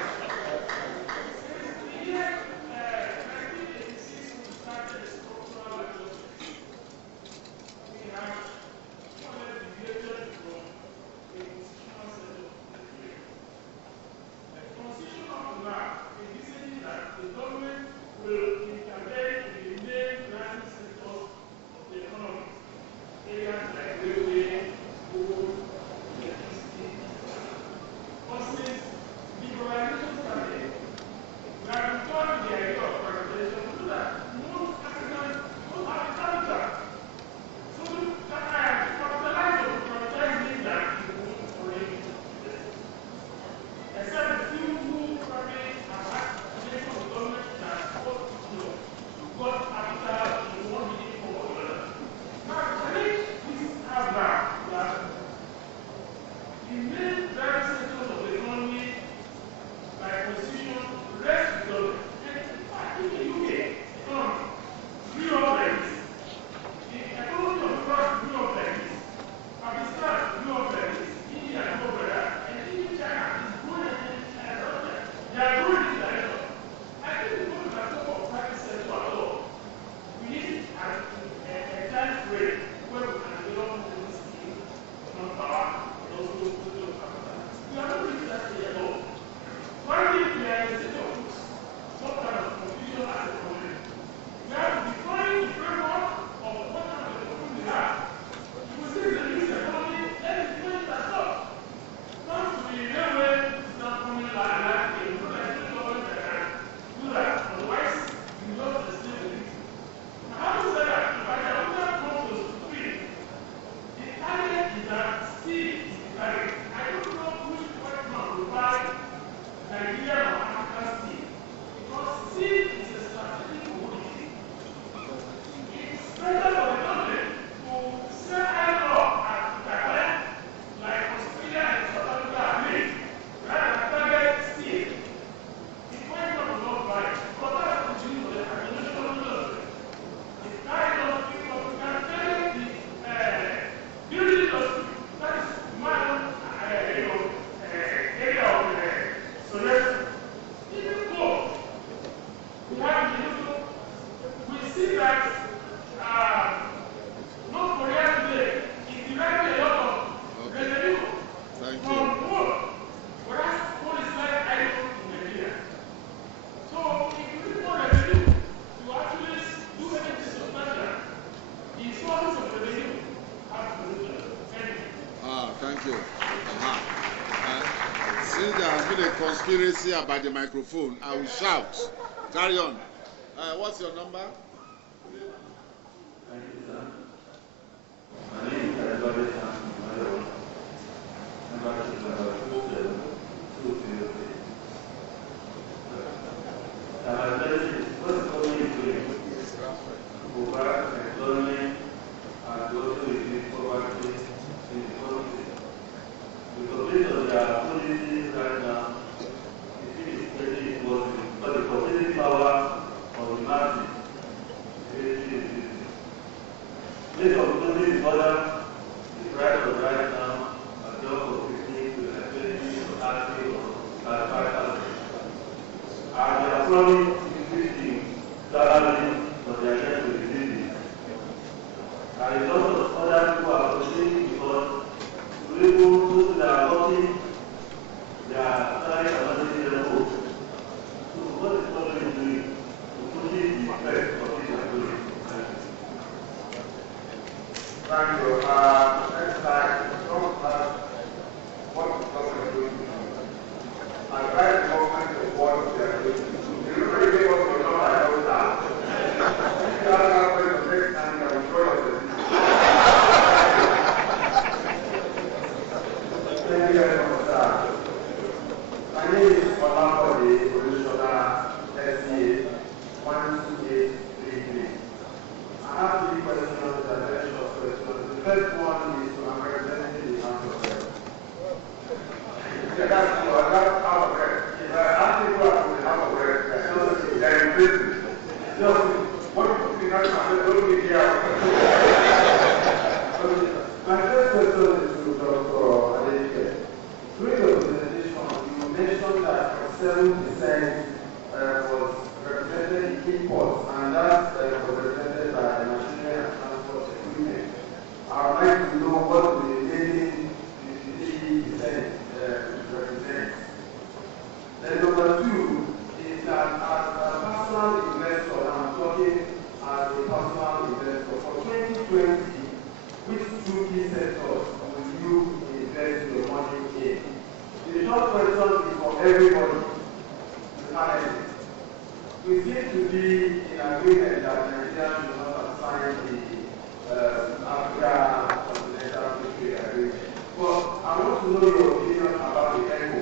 Conspiracy about the microphone, I will shout. Carry on. What's your number? Thank you, sir. My name is Idowu. What My first question is to Dr. Okwuadigbo. During the presentation, you mentioned that 7% was represented in imports, and that was represented by machinery and transport equipment. I would like to know what the remaining 53% represents. Then number two is that as a personal investor, I'm talking as a personal investor, for 2020, which two key sectors will you invest your money in? The short question is for everybody, the panelists. We seem to be in agreement that Nigeria should not have signed the Africa Continental Free Trade Agreement. But I want to know your opinion about the ECO,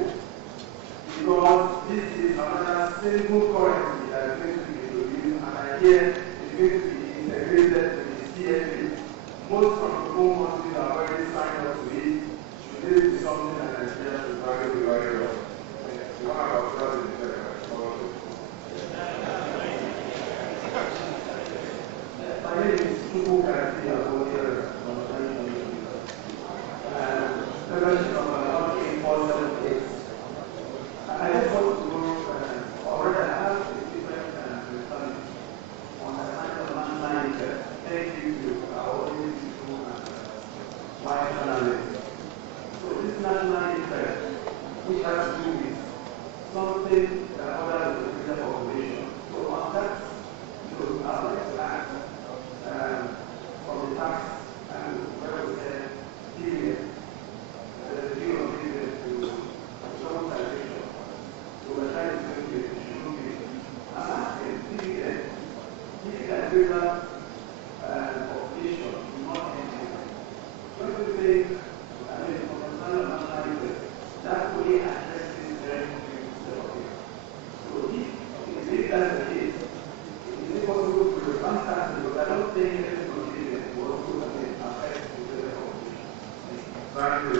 because this is another stable currency that is going to be introduced, and I hear it's going to be integrated with the CFA. Most of the home countries have already signed up to it. Should this be something that Nigeria should value very well? One of our brothers is there. My name is Tuku Karati Abodia. Membership of my country, 478. I just want to know, already I have a different understanding on the national interest. Thank you to our audience and my journalists. So this national interest, which has to do with something that others in the population. So on that, I would like to ask from the tax and where we say period, the view of dividend to some taxation. So we're trying to make it should be. I'm asking dividend whether population is not anything. Don't you think, I mean, from the national interest, that way addresses very important. So if that's the case, is it possible to advance that? Because I don't think any condition will also affect the population. Thank you.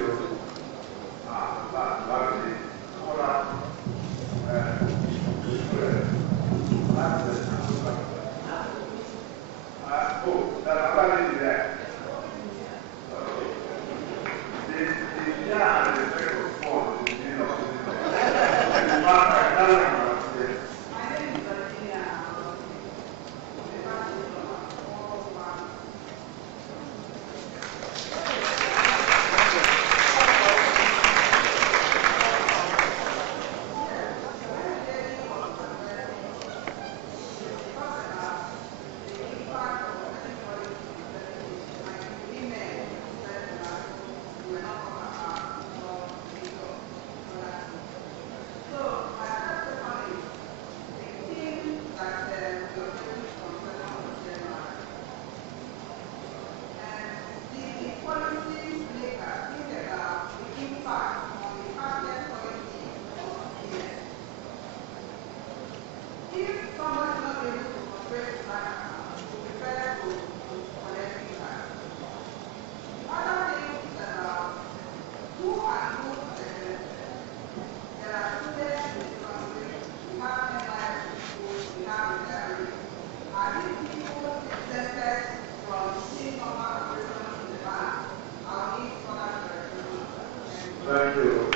Thank you.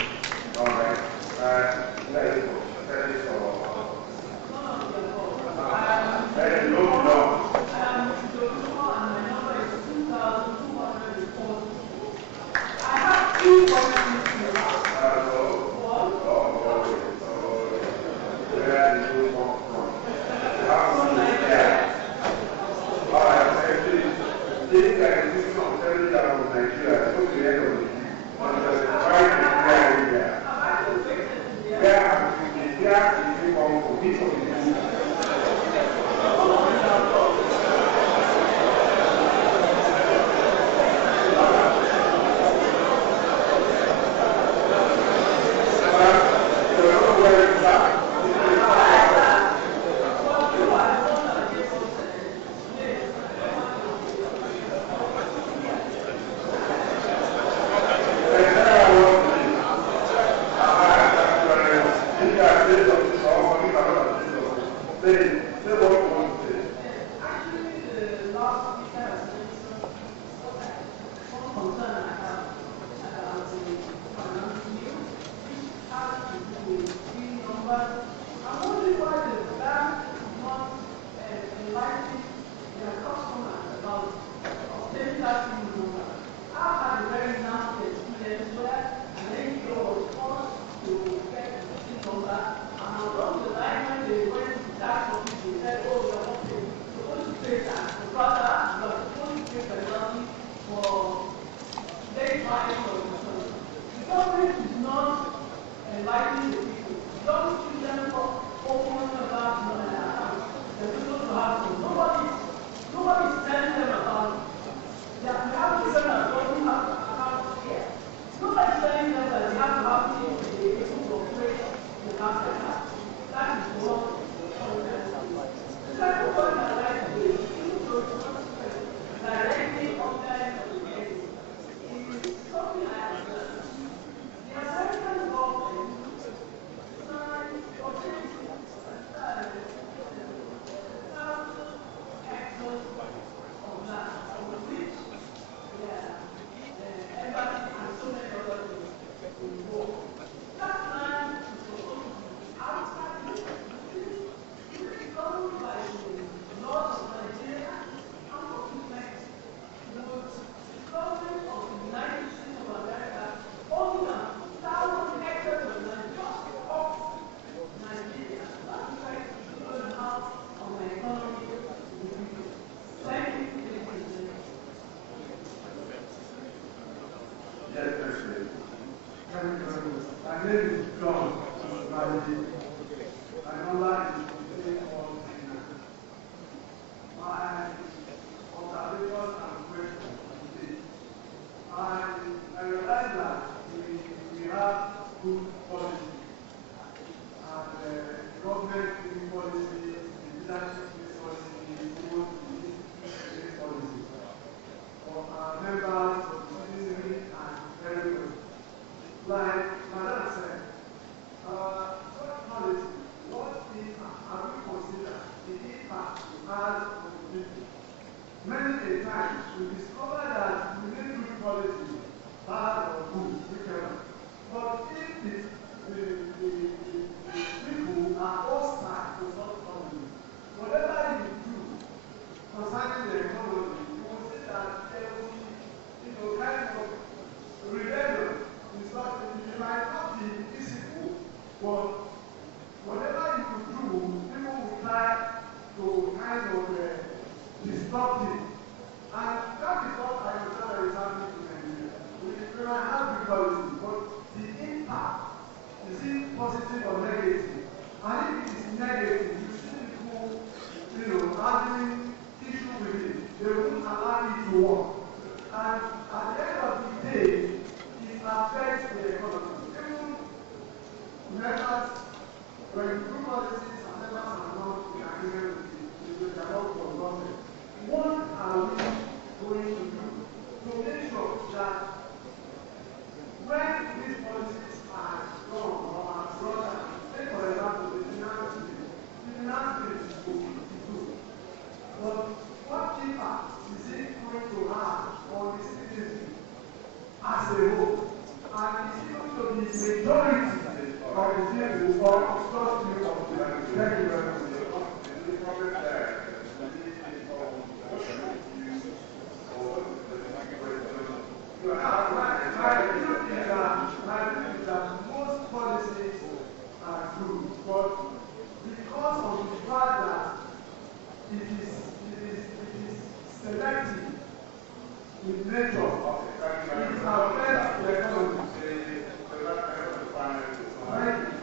All right. Very good. Very good. Very low. I have two questions. Where did you come from? All right. This guy is from Nigeria. So the end of the name is John Mazi. My number is 843. My observations and questions today. I realize that we have good policy and government giving policy, the leadership giving policy, policy for our members of the citizenry and everyone. Like Madam said, such policy, what impact have we considered the impact it has on the people? Many a times we discover that we need good policy, bad or good, whichever. But if the people are hostile to such policy, whatever you do concerning the economy, you will see that there will be, kind of rebellion. It might not be peaceful, but whatever you do, people will try to kind of disrupt it. And that is what I understand is happening in Nigeria. We might have good policy, but the impact, is it positive or negative? And if it is negative, you see people, having issue with it. They won't allow it to work. And at the end of the day, it affects the economy. Even members, when you do policies and members are not in agreement with the dialogue for government, what are we going to do to make sure that when these policies are strong or are brought down, take for example the finance bill is good. But what impact is it going to have on the citizens as a whole? And is it going to be majority of the people or just few of them? Thank you very much. The problem there my view is that most policies are good, but because of the fact that it is selective in nature, it affects the economy. Thank you.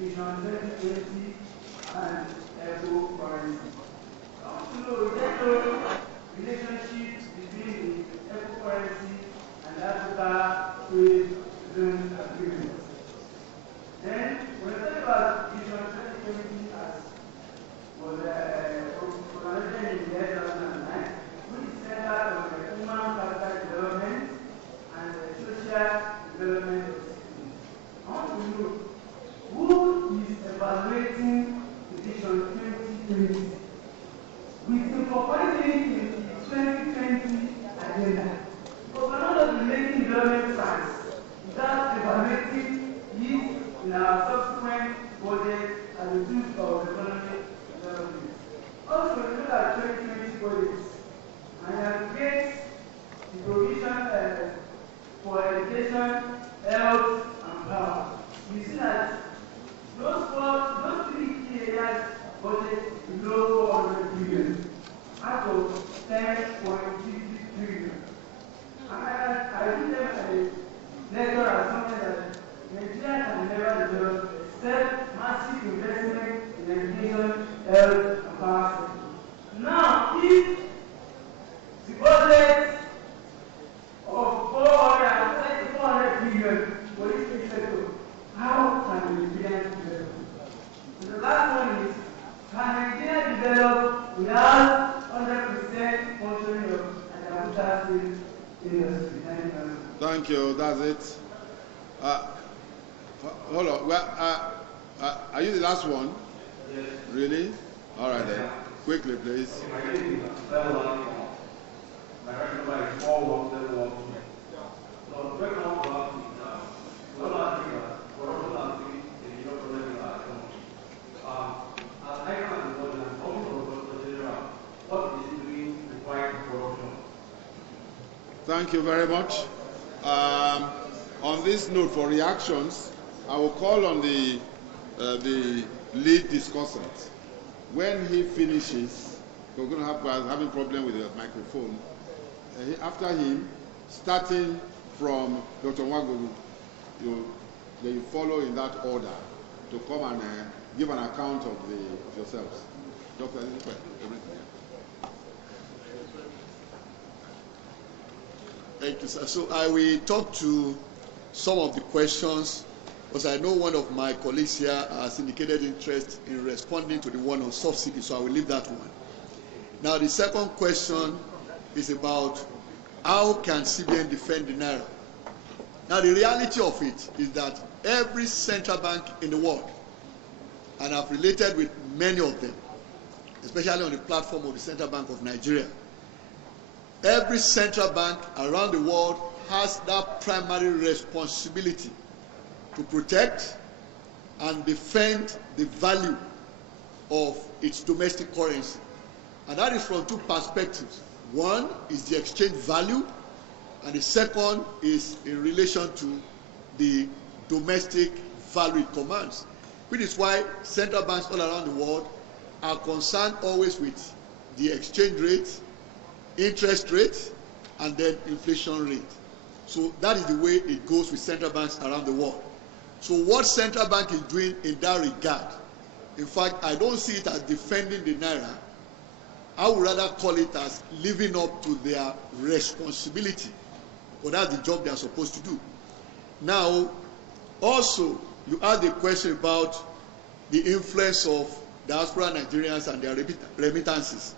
Vision 2020 and eco currency. I want to know, is there no relationship between the eco currency and Africa trade zone agreement? Then, when we talk about Vision 2020 as was organized in the year 2009, which is centered on the human capital development and the social development of cities. I want to know who is evaluating the Vision 2020 with incorporating in the 2020 agenda. But we're not just making development plans without evaluating it in our subsequent budget as a tool of economic development. Also, we look at 2020 budgets and aggregate the provision for education, health, and power. We see that those three key areas budget below 400 billion out of 10.50 trillion. And I give them a letter as something that Nigeria can never develop except massive investment in education, health, and power sector. Now, if the budget of 400 billion for this sector, how can Nigeria develop? And the last one is, can Nigeria develop without 100% functioning of an agricultural industry? Thank you. That's it. Hold on. Well, are you the last one? Yes. Really? All right then. Quickly, please. My name is Nnamdi. My record number is 41712. So, the record number is one last thing, corruption last thing, and you know, problem in our economy. As ICAN-ngr and also General, what is it doing to fight corruption? Thank you very much. On this note, for reactions, I will call on the lead discussant. When he finishes, we're going to have having problem with the microphone. After him, starting from Dr. Nwagwu, you follow in that order to come and give an account of yourselves. Dr. Thank you, sir. So I will talk to some of the questions, because I know one of my colleagues here has indicated interest in responding to the one on subsidy, so I will leave that one. Now, the second question is about how can CBN defend the Naira? Now, the reality of it is that every central bank in the world, and I've related with many of them, especially on the platform of the Central Bank of Nigeria, every central bank around the world has that primary responsibility to protect and defend the value of its domestic currency. And that is from two perspectives. One is the exchange value, and the second is in relation to the domestic value it commands, which is why central banks all around the world are concerned always with the exchange rate, interest rate, and then inflation rate. So that is the way it goes with central banks around the world. So what central bank is doing in that regard, in fact, I don't see it as defending the Naira. I would rather call it as living up to their responsibility. But that's the job they are supposed to do. Now, also, you asked a question about the influence of diaspora Nigerians and their remittances.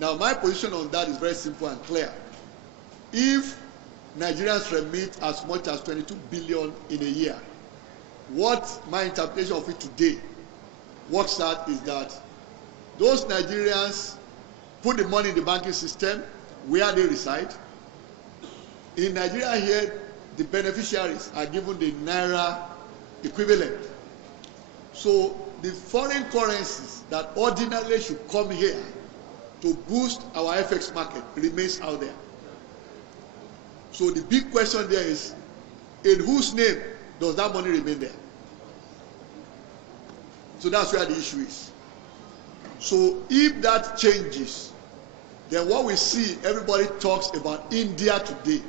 Now, my position on that is very simple and clear. If Nigerians remit as much as 22 billion in a year, what my interpretation of it today works out is that those Nigerians put the money in the banking system where they reside. In Nigeria here, the beneficiaries are given the Naira equivalent. So the foreign currencies that ordinarily should come here to boost our FX market remains out there. So the big question there is, in whose name does that money remain there? So that's where the issue is. So if that changes, then what we see, everybody talks about India today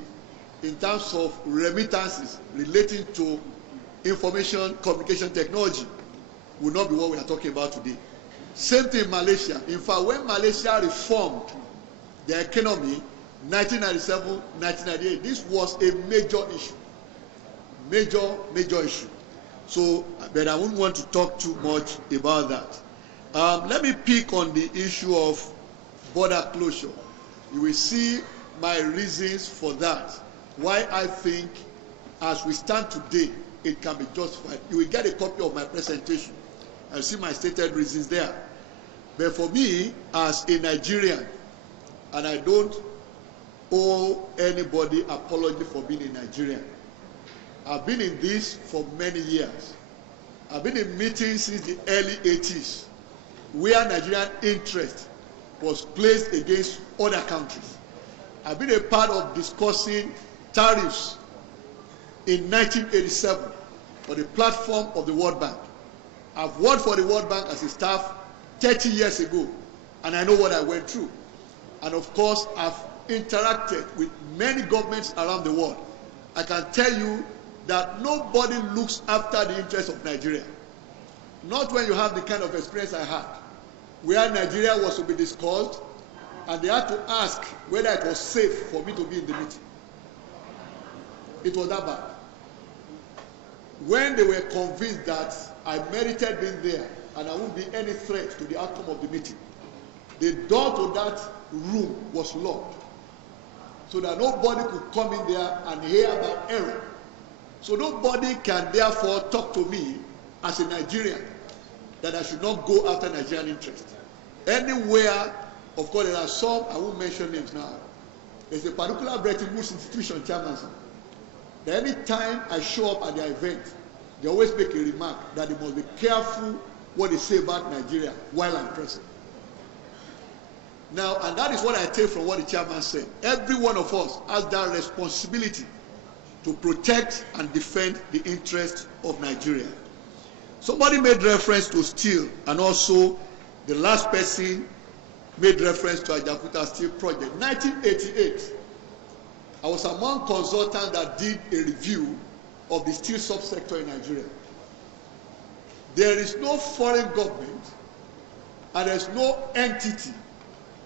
in terms of remittances relating to information communication technology. will not be what we are talking about today. Same thing in Malaysia. In fact, when Malaysia reformed their economy, 1997, 1998, this was a major issue. Major issue. So, but I wouldn't want to talk too much about that. Let me pick on the issue of border closure. You will see my reasons for that. Why I think, as we stand today, it can be justified. You will get a copy of my presentation. I'll see my stated reasons there. But for me, as a Nigerian, and I don't owe anybody apology for being a Nigerian. I've been in this for many years. I've been in meetings since the early 80s, where Nigerian interest was placed against other countries. I've been a part of discussing tariffs in 1987 for the platform of the World Bank. I've worked for the World Bank as a staff 30 years ago, and I know what I went through. And of course, I've interacted with many governments around the world. I can tell you that nobody looks after the interests of Nigeria. Not when you have the kind of experience I had, where Nigeria was to be discussed, and they had to ask whether it was safe for me to be in the meeting. It was that bad. When they were convinced that I merited being there and I wouldn't be any threat to the outcome of the meeting, the door to that room was locked, so that nobody could come in there and hear about error. So nobody can therefore talk to me as a Nigerian that I should not go after Nigerian interest. Anywhere, of course, there are some, I won't mention names now. There's a particular Bretton Woods institution chairman, that any time I show up at their event, they always make a remark that they must be careful what they say about Nigeria while I'm present. Now, and that is what I take from what the chairman said. Every one of us has that responsibility to protect and defend the interests of Nigeria. Somebody made reference to steel, and also the last person made reference to Ajaokuta Steel Project. 1988, I was among consultants that did a review of the steel subsector in Nigeria. There is no foreign government and there is no entity,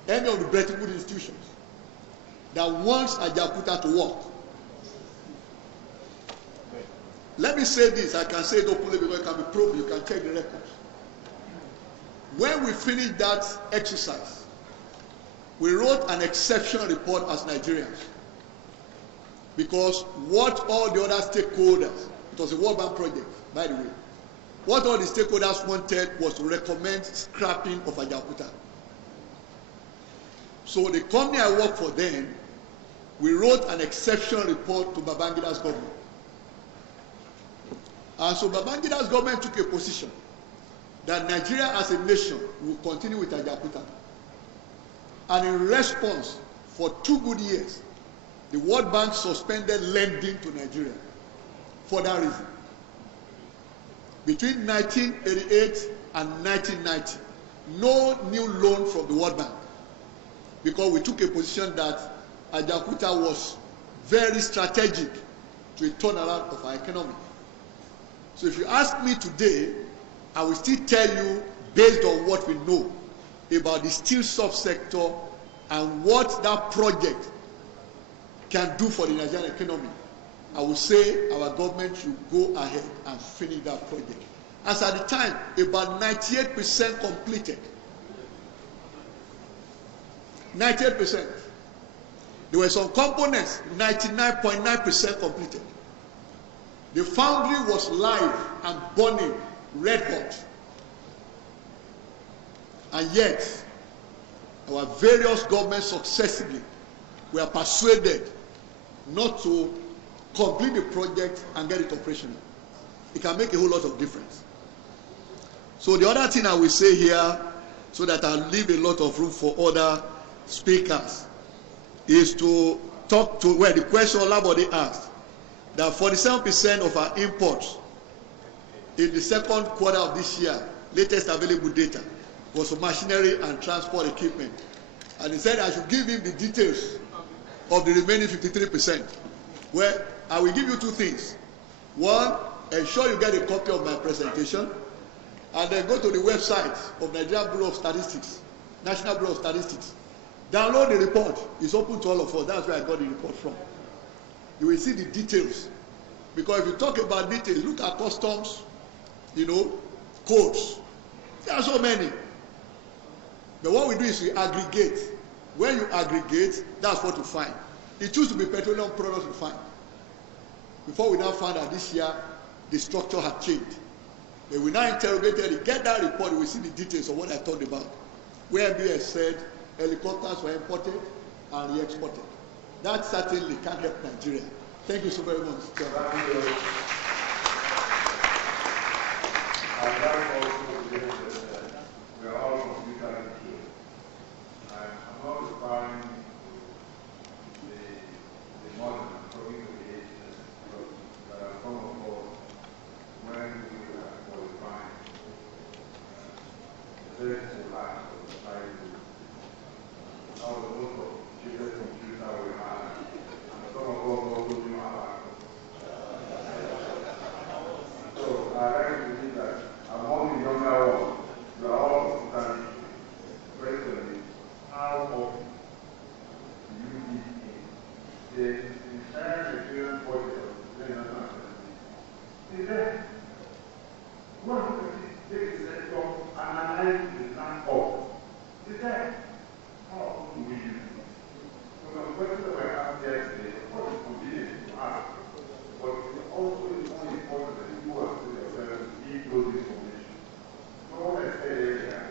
any of the Bretton Woods institutions, that wants Ajaokuta to work. Let me say this, I can say it openly because it can be proven, you can check the records. When we finished that exercise, we wrote an exceptional report as Nigerians. Because what all the other stakeholders, it was a World Bank project, by the way, what all the stakeholders wanted was to recommend scrapping of Ajaokuta. So the company I worked for then, we wrote an exceptional report to Babangida's government. And so Babangida's government took a position that Nigeria as a nation will continue with Ajaokuta. And in response, for 2 good years, the World Bank suspended lending to Nigeria for that reason. Between 1988 and 1990, no new loan from the World Bank, because we took a position that Ajaokuta was very strategic to a turnaround of our economy. So if you ask me today, I will still tell you, based on what we know about the steel subsector and what that project can do for the Nigerian economy, I would say our government should go ahead and finish that project. As at the time, about 98% completed. 98%. There were some components, 99.9% completed. The foundry was live and burning red hot. And yet, our various governments successively were persuaded not to complete the project and get it operational. It can make a whole lot of difference. So the other thing I will say here, so that I'll leave a lot of room for other speakers, is to talk to where the question Olabode asked, that 47% of our imports in the second quarter of this year, latest available data, was for machinery and transport equipment. And he said I should give him the details of the remaining 53%. Well, I will give you 2 things. One, ensure you get a copy of my presentation. and then go to the website of Nigeria Bureau of Statistics, National Bureau of Statistics. Download the report. It's open to all of us. That's where I got the report from. You will see the details. Because if you talk about details, look at customs, codes. There are so many. But what we do is we aggregate. When you aggregate, that's what you find. It used to be petroleum products we find. Before we now found out this year, the structure had changed. But we now interrogated it, get that report, we see the details of what I talked about. Where MBS said helicopters were imported and re-exported. That certainly can't help Nigeria. Thank you so very much, Chairman. We are all completely true. I'm not referring to the modern communication, because there are some of us, when we are qualifying, very relaxed of the society. Now the most of cheapest computer we have, and some of us also do not have. So I like to believe that among the younger ones, we are all completely true. The question is, how often do you be in the entire Nigerian budget of the national assembly? Is there? What take the sector and analyze the land up? Is there? How often do we use it? So the question that we have here today, of course, it's convenient to ask, but it's also more important that you ask yourself to give those information. So what I said earlier,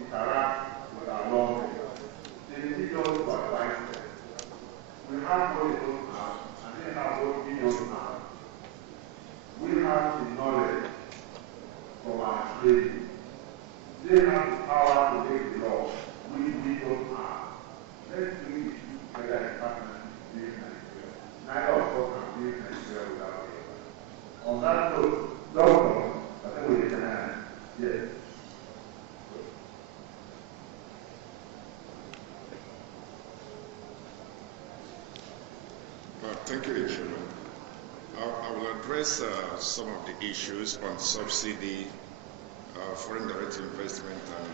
interact with our lawmakers. They need us to advise them. We have what they don't have, and they have what we don't have. We have the knowledge from our training. They have the power to make the law. We don't have. Let's do it together in partnership to build Nigeria. Neither of us can build Nigeria without it. On that note, Doctor, I think we can. Yes. Thank you, Chairman. I will address some of the issues on subsidy, foreign direct investment, and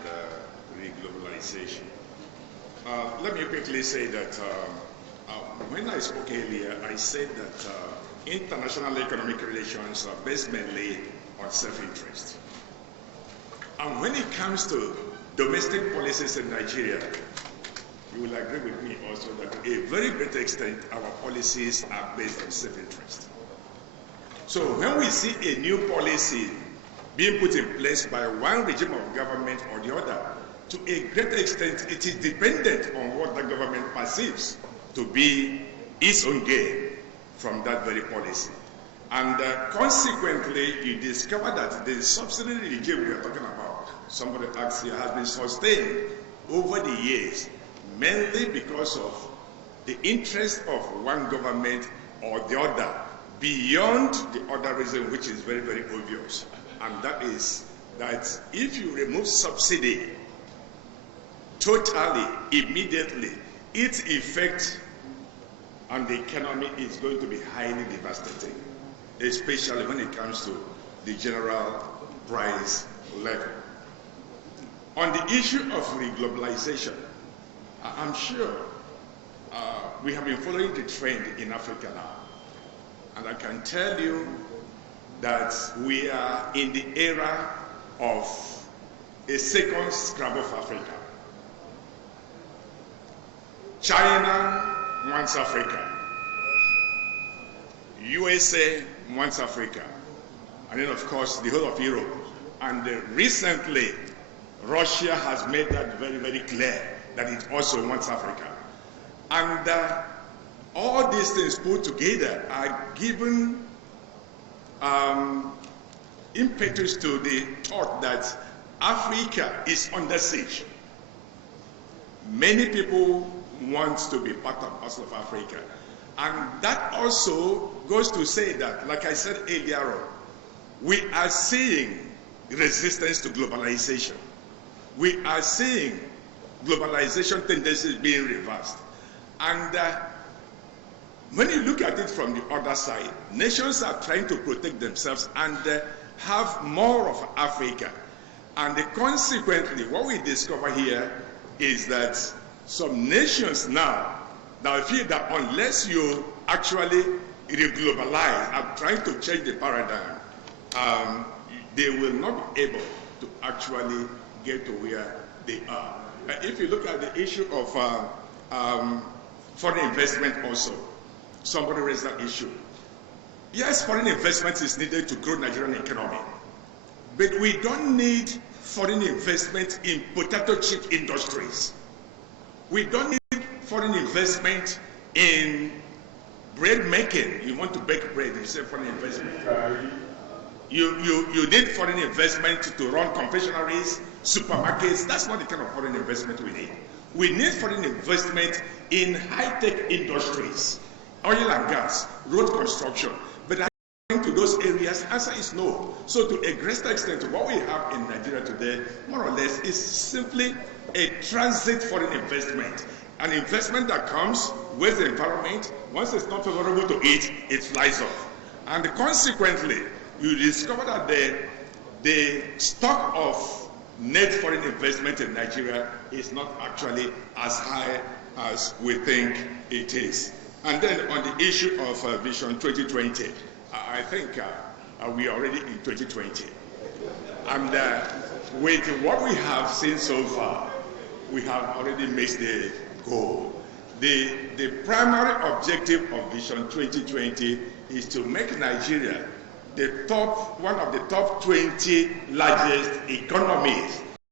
re-globalization. Let me quickly say that when I spoke earlier, I said that international economic relations are based mainly on self-interest. And when it comes to domestic policies in Nigeria, you will agree with me also that to a very great extent our policies are based on self-interest. So when we see a new policy being put in place by one regime of government or the other, to a great extent it is dependent on what the government perceives to be its own gain from that very policy. And consequently, you discover that the subsidy regime we are talking about, somebody asked here, has been sustained over the years, mainly because of the interest of one government or the other, beyond the other reason, which is very, very obvious. And that is that if you remove subsidy totally, immediately, its effect on the economy is going to be highly devastating, especially when it comes to the general price level. On the issue of reglobalization, I'm sure we have been following the trend in Africa now. And I can tell you that we are in the era of a second scrap of Africa. China wants Africa. USA wants Africa. And then, of course, the whole of Europe. And recently, Russia has made that very, very clear that it also wants Africa. And all these things put together are given impetus to the thought that Africa is under siege. Many people want to be part and parcel of Africa. And that also goes to say that, like I said earlier on, we are seeing resistance to globalization. We are seeing globalization tendencies being reversed. And when you look at it from the other side, nations are trying to protect themselves, and have more of Africa. And consequently, what we discover here is that some nations now feel that unless you actually re-globalize and trying to change the paradigm, they will not be able to actually get to where they are. If you look at the issue of foreign investment also, somebody raised that issue. Yes, foreign investment is needed to grow Nigerian economy, but we don't need foreign investment in potato chip industries. We don't need foreign investment in bread making. You want to bake bread, you say foreign investment. You need foreign investment to run confectionaries, supermarkets. That's not the kind of foreign investment we need. We need foreign investment in high-tech industries, oil and gas, road construction. But to those areas, answer is no. So to a great extent, what we have in Nigeria today, more or less, is simply a transit foreign investment. An investment that comes with the environment. Once it's not favorable to it, it flies off. And consequently, you discover that the stock of net foreign investment in Nigeria is not actually as high as we think it is. And then on the issue of Vision 2020, I think we are already in 2020. And with what we have seen so far, we have already missed the goal. The primary objective of Vision 2020 is to make Nigeria one of the top 20 largest economies